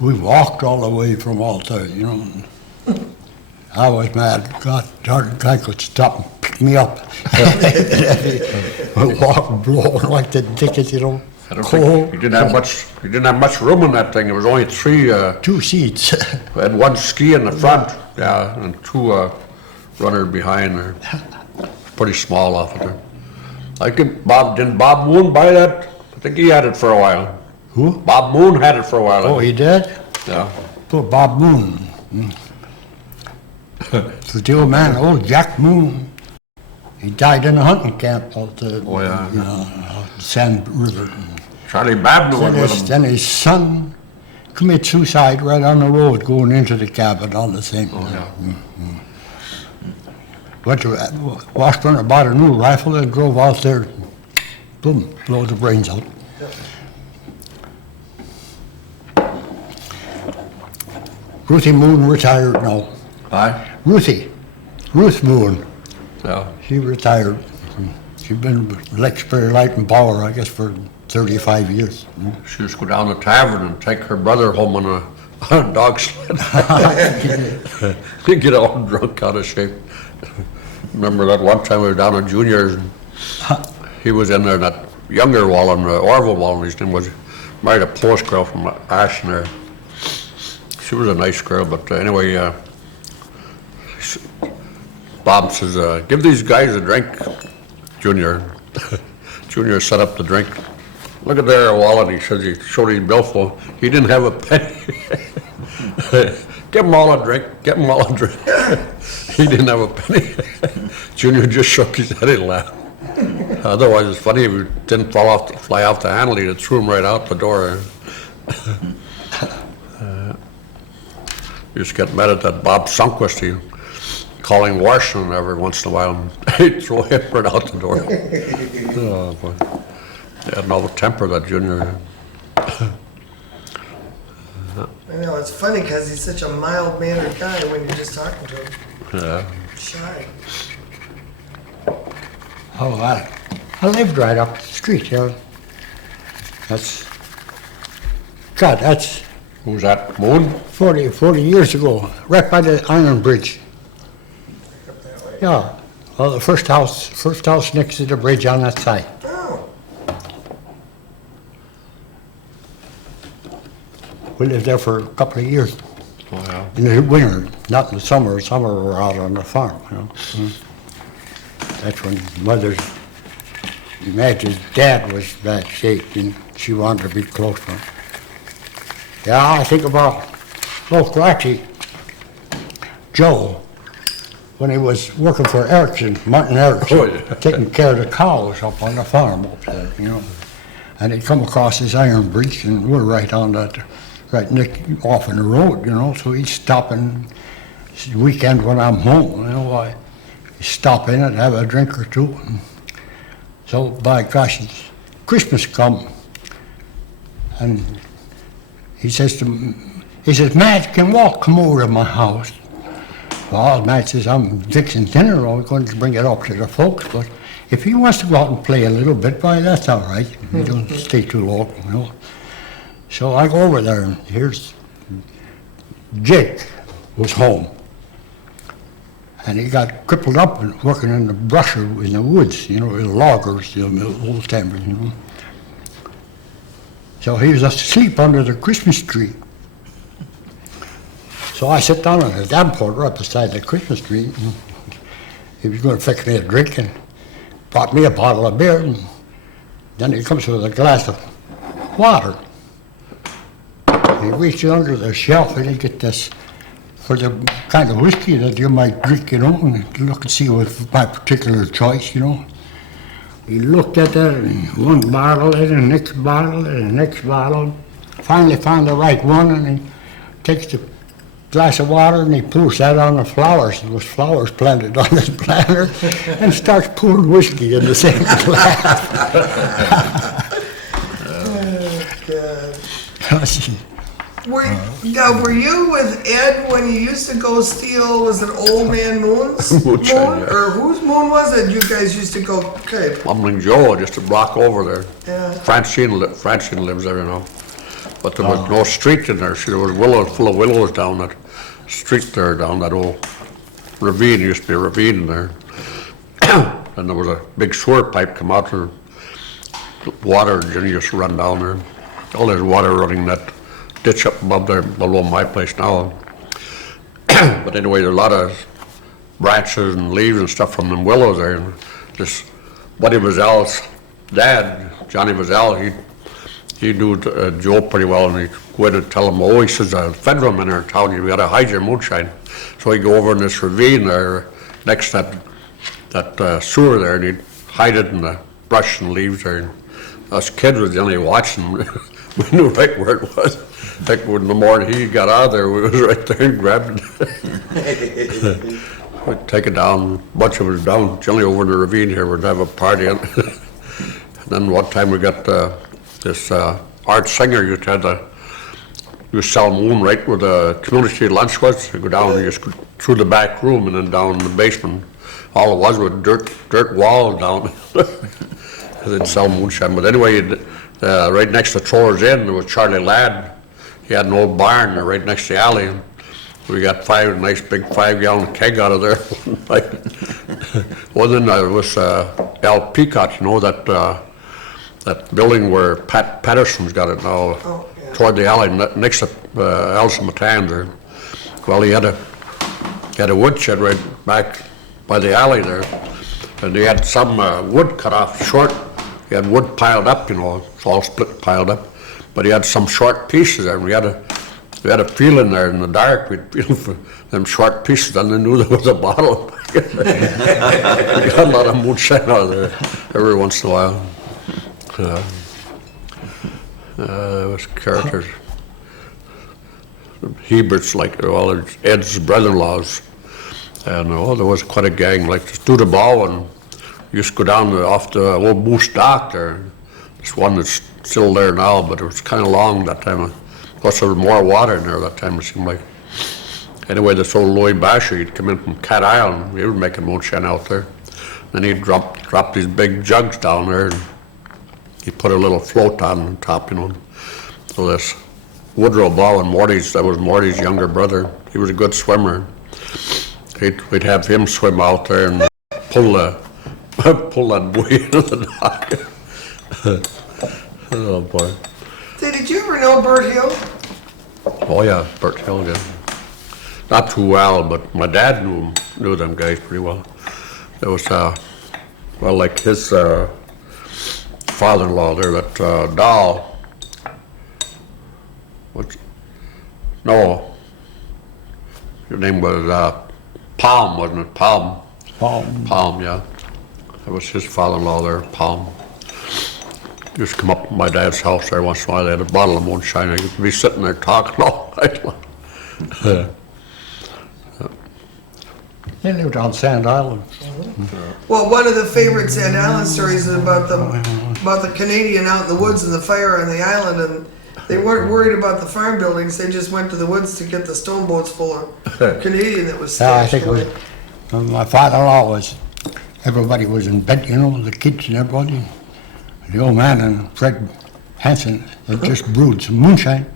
We walked all the way from Alta, you know. I was mad. God darn guy could stop and pick me up. We walked blowing like the dickens, you know. I don't Cold. think he didn't have much room in that thing. There was only three. 2 seats. We had one ski in the front, yeah, and two runners behind there. Pretty small off of there. Didn't Bob Moon buy that? I think he had it for a while. Who? Bob Moon had it for a while. Oh, he did? Yeah. Poor Bob Moon. The old man, old Jack Moon. He died in a hunting camp out there. Oh, yeah. You know, Sand River. Charlie Babner was with him. Then his son committed suicide right on the road going into the cabin on the same. Oh, yeah. Went to Washburn, bought a new rifle and drove out there, boom, blow the brains out. Ruthie Moon retired now. Aye? Ruth Moon, Yeah. she retired. She's been with Lexbury Light and Power, I guess, for 35 years. She used to go down the tavern and take her brother home on a dog sled. He'd get all drunk out of shape. Remember that one time we were down at Junior's, and he was in there, that younger Wallen, Orville Wallen, his name was, married a post girl from Ashton there. She was a nice girl, but anyway, Bob says, give these guys a drink, Junior. Junior set up the drink. Look at there, Wallen, he says, he showed his billfold. He didn't have a penny. Give them all a drink, give them all a drink. He didn't have a penny. Junior just shook his head and laughed. Otherwise, it's funny if he didn't fly off the handle, he'd threw him right out the door. Used to get mad at that Bob Sunquist. calling Washington every once in a while, and he'd throw him right out the door. Oh, boy. He had no temper, that Junior. I know, it's funny because he's such a mild-mannered guy when you're just talking to him. Yeah. Shy. Oh, I lived right up the street, you know. That's, God, that's Who's that, Moon? 40 years ago, right by the Iron Bridge. Up that way. Yeah, well, the first house next to the bridge on that side. Oh, We lived there for a couple of years. Oh, yeah. In the winter, not in the summer. Summer we were out on the farm, you know. That's when Madge's dad was bad shape, and she wanted to be close to him. Yeah, I think about actually, Joe, when he was working for Martin Erickson, Oh, yeah. taking care of the cows up on the farm up there, you know. And he'd come across this iron bridge, and we're right on that, right off in the road, you know, so he'd stop and weekend when I'm home, you know, I stop in and have a drink or two. And so, by gosh, Christmas come, and he says, Matt, can walk come over to my house? Well, Matt says, I'm fixing dinner, I'm going to bring it up to the folks, but if he wants to go out and play a little bit, why, that's all right. He don't stay too long, you know. So I go over there, and here's Jake was home. And he got crippled up and working in the brush in the woods, you know, the loggers, the old timers, you know. So he was asleep under the Christmas tree. So I sit down on the davenport right beside the Christmas tree, and he was going to fix me a drink and brought me a bottle of beer, and then he comes with a glass of water. He reaches under the shelf and he get this, for the kind of whiskey that you might drink, you know, and look and see what my particular choice, you know. He looked at that, and one bottle, and the next bottle, and the next bottle. Finally found the right one, and he takes the glass of water, and he pours that on the flowers. There was flowers planted on this planter, and starts pouring whiskey in the same glass. oh, God. Were you with Ed when you used to go steal, was it Old Man Moon's Moonshine, moon? yeah. Or whose moon was it you guys used to go, okay, Mumbling Joe, just a block over there. Yeah. Francine lives there, you know. But there was no street in there. See, there was willows, full of willows down that street there, down that old ravine. Used to be a ravine in there. And there was a big sewer pipe come out there. Water just run down there. All there's water running that ditch up above there, below my place now. But anyway, there's a lot of branches and leaves and stuff from them willows there. And this Buddy Vazell's dad, Johnny Vazell, he knew Joe pretty well, and he'd go in and tell him, oh, he says, a federal in our town, you gotta hide your moonshine. So he'd go over in this ravine there, next to that sewer there, and he'd hide it in the brush and leaves there. And us kids was only watching. We knew right where it was. Like when the morning he got out of there, we was right there and grabbed it. We'd take it down, a bunch of us down, generally over in the ravine here, we'd have a party. And then one time we got this Art Singer used to sell moon right where the community lunch was. You go down and just go through the back room and then down in the basement. All it was dirt walls down. They'd sell moonshine. But anyway, right next to Trollers Inn, there was Charlie Ladd. He had an old barn there right next to the alley. And we got a nice big 5-gallon keg out of there. Well, then there was Al Peacock, you know, that building where Pat Patterson's got it now, toward the alley next to Elsa Matan there. Well, he had a woodshed right back by the alley there, and he had some wood cut off short. He had wood piled up, you know, it's all split piled up, but he had some short pieces there, and we had a feel in there in the dark. We'd feel for them short pieces, and they knew there was a bottle. We got a lot of moonshine out of there every once in a while. There was characters. Hebert's like, well, Ed's brother-in-laws. And there was quite a gang, like this do the ball and used to go down off the old Moose Dock there. This one that's still there now, but it was kind of long that time. Plus there was more water in there that time, it seemed like. Anyway, this old Lloyd Basher, he'd come in from Cat Island. He was making moonshine out there. Then he'd drop these big jugs down there, and he'd put a little float on top, So this Woodrow Bowen, that was Morty's younger brother. He was a good swimmer. We'd have him swim out there and pull that buoy into the dock. Oh boy. Say, did you ever know Bert Hill? Oh yeah, Bert Hill, yeah. Not too well, but my dad knew them guys pretty well. It was, like his father-in-law there, that Doll. Your name was Palm, wasn't it? Palm, yeah. That was his father-in-law there, Palm. Used to come up to my dad's house there once in a while. They had a bottle of moonshine. I used to be sitting there talking all night long. They lived on Sand Island. Well, one of the favorite Sand Island stories is about the Canadian out in the woods and the fire on the island, and they weren't worried about the farm buildings. They just went to the woods to get the stone boats full of Canadian that was Yeah, I stashed think it was, away. my father-in-law everybody was in bed, the kids and everybody. The old man and Fred Hanson had just brewed some moonshine,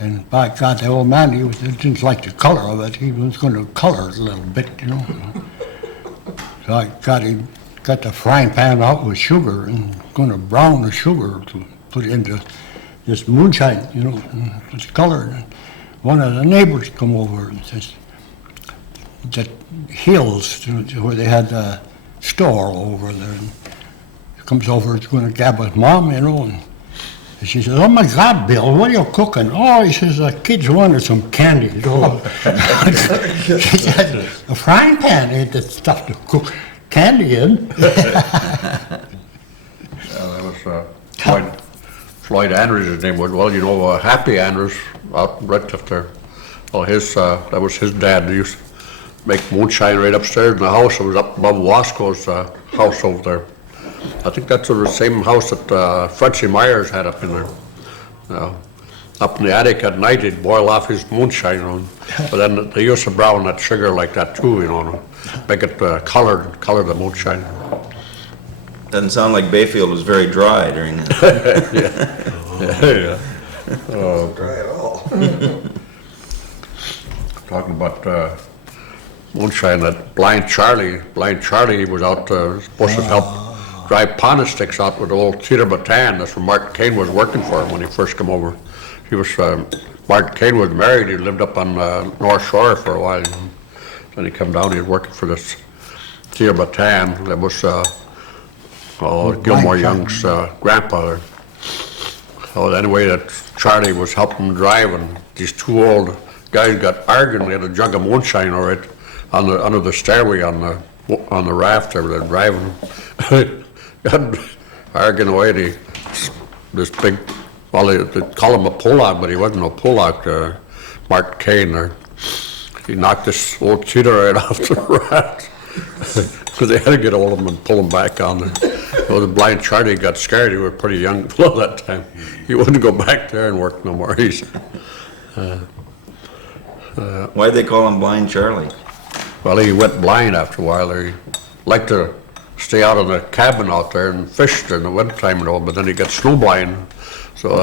And by God, the old man, he didn't like the color of it. He was going to color it a little bit, So I got the frying pan out with sugar and going to brown the sugar to put into this moonshine, and it's colored. And one of the neighbors come over and says, that Hills, where they had a store over there, and he comes over, he's going to gab with Mom, and she says, "Oh my God, Bill, what are you cooking?" "Oh," he says, "the kids wanted some candy." She said, "A frying pan ain't the stuff to cook candy in." That was Floyd Andrews, his name was. Well, Happy Andrews out in Redcliffe there. Well, that was his dad. He used to make moonshine right upstairs in the house. It was up above Wasco's house over there. I think that's the same house that Frenchie Myers had up in there. Up in the attic at night, he'd boil off his moonshine, But then they used to brown that sugar like that too, make it color the moonshine. Doesn't sound like Bayfield was very dry during that. Yeah. Dry at all. Talking about moonshine, that Blind Charlie was out supposed to help drive pond sticks out with the old Cedar Bataan. That's where Martin Kane was working for him when he first came over. He was Martin Kane was married. He lived up on North Shore for a while. Then he come down. He was working for this Cedar Bataan. That was Gilmore Young's grandfather. So anyway, that Charlie was helping him drive, and these two old guys got arguing. They had a jug of moonshine under the stairway on the raft. They were driving. Got arguing away. This big, well, they call him a Pollock, but he wasn't a Pollock. Mark Kane, or he knocked this old cheater right off the raft. Because they had to get hold of him and pull him back on there. So the Blind Charlie got scared. He was pretty young fellow that time. He wouldn't go back there and work no more. Why'd they call him Blind Charlie? Well, he went blind after a while. He liked to stay out in the cabin out there and fish during the wintertime, but then he got snow blind. So,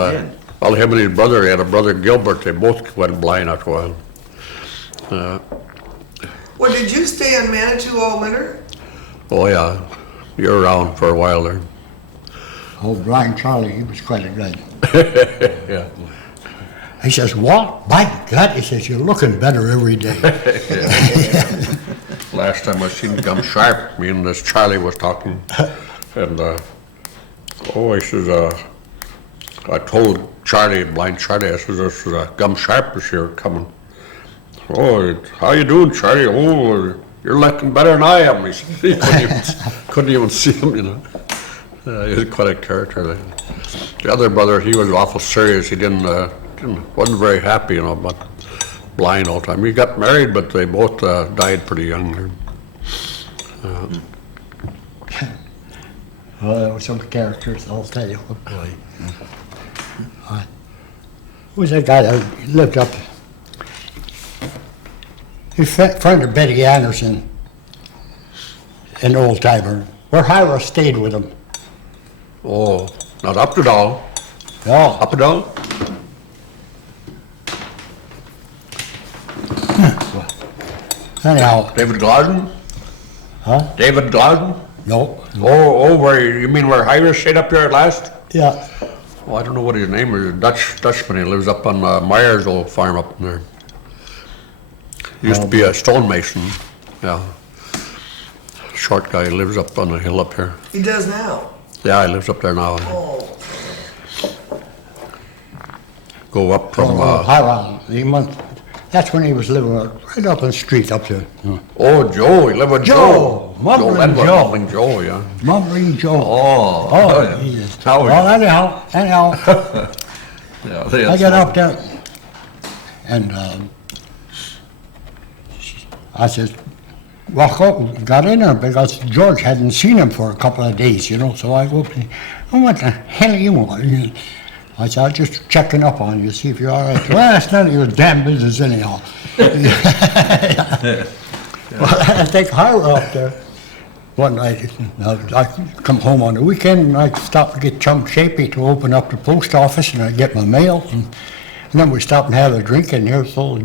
well, him and his brother, he had a brother Gilbert, they both went blind after a while. Well, did you stay on Manitou all winter? Oh yeah, you're around for a while there. Oh, Blind Charlie, he was quite a guy. Yeah. He says, "What? By God," he says, "you're looking better every day." Last time I seen Gum Sharp, me and this Charlie was talking, and he says, I told Charlie, Blind Charlie, I says, "This Gum Sharp is here coming." "Oh, how you doing, Charlie?" "Oh, you're looking better than I am." He said, he couldn't even see him, he was quite a character. The other brother, he was awful serious. He wasn't very happy, but blind all the time. He got married, but they both died pretty young there. Well, there were some characters, I'll tell you. Oh, boy. Who was that guy that lived up? He's friend of Betty Anderson, an old timer, where Hyra stayed with him. Oh, not up to down. Oh, Up and down? anyhow, David Gladden? huh? David Gladden? No, Oh, where, you mean where Hyra stayed up there at last? yeah. Oh, I don't know what his name is, Dutchman, he lives up on Myers' old farm up there. He used to be a stonemason, yeah. Short guy, lives up on the hill up here. He does now. Yeah, he lives up there now. Oh, Go up from, Hyra, that's when he was living right up on the street up there. oh, Joe, he lived with Joe, Joe. Mumbling Ledward, Joe. Mumbling Joe, yeah. Mumbling Joe. Oh. Oh, Jesus. Well, anyhow, Yeah, I got up there, and I said, walk up, got in there because George hadn't seen him for a couple of days, you know, so I go up and, oh, what the hell you want? I said, I'm just checking up on you, see if you're all right. Well, that's none of your damn business anyhow. Well, I take Hyra up there one night. I come home on the weekend and I stop to get Chum Shapey to open up the post office and I get my mail. And then we stop and have a drink in there. So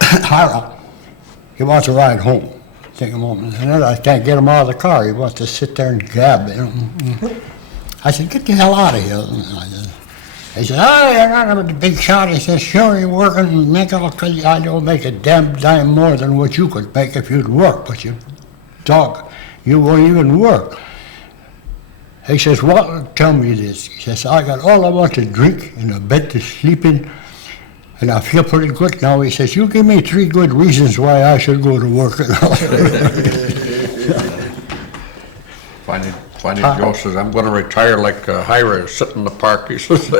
Hyra, he wants to ride home. Take him home. And then I can't get him out of the car. He wants to sit there and gab. You know? I said, get the hell out of here. He said, oh, you're not a big shot. He said, sure, you're working and make all, I don't make a damn dime more than what you could make if you'd work, but you dog, you won't even work. He says, well, tell me this. He says, I got all I want to drink and a bed to sleep in, and I feel pretty good now. He says, you give me 3 good reasons why I should go to work. Finally, Joe says, I'm gonna retire like Hyra, sit in the park, he says.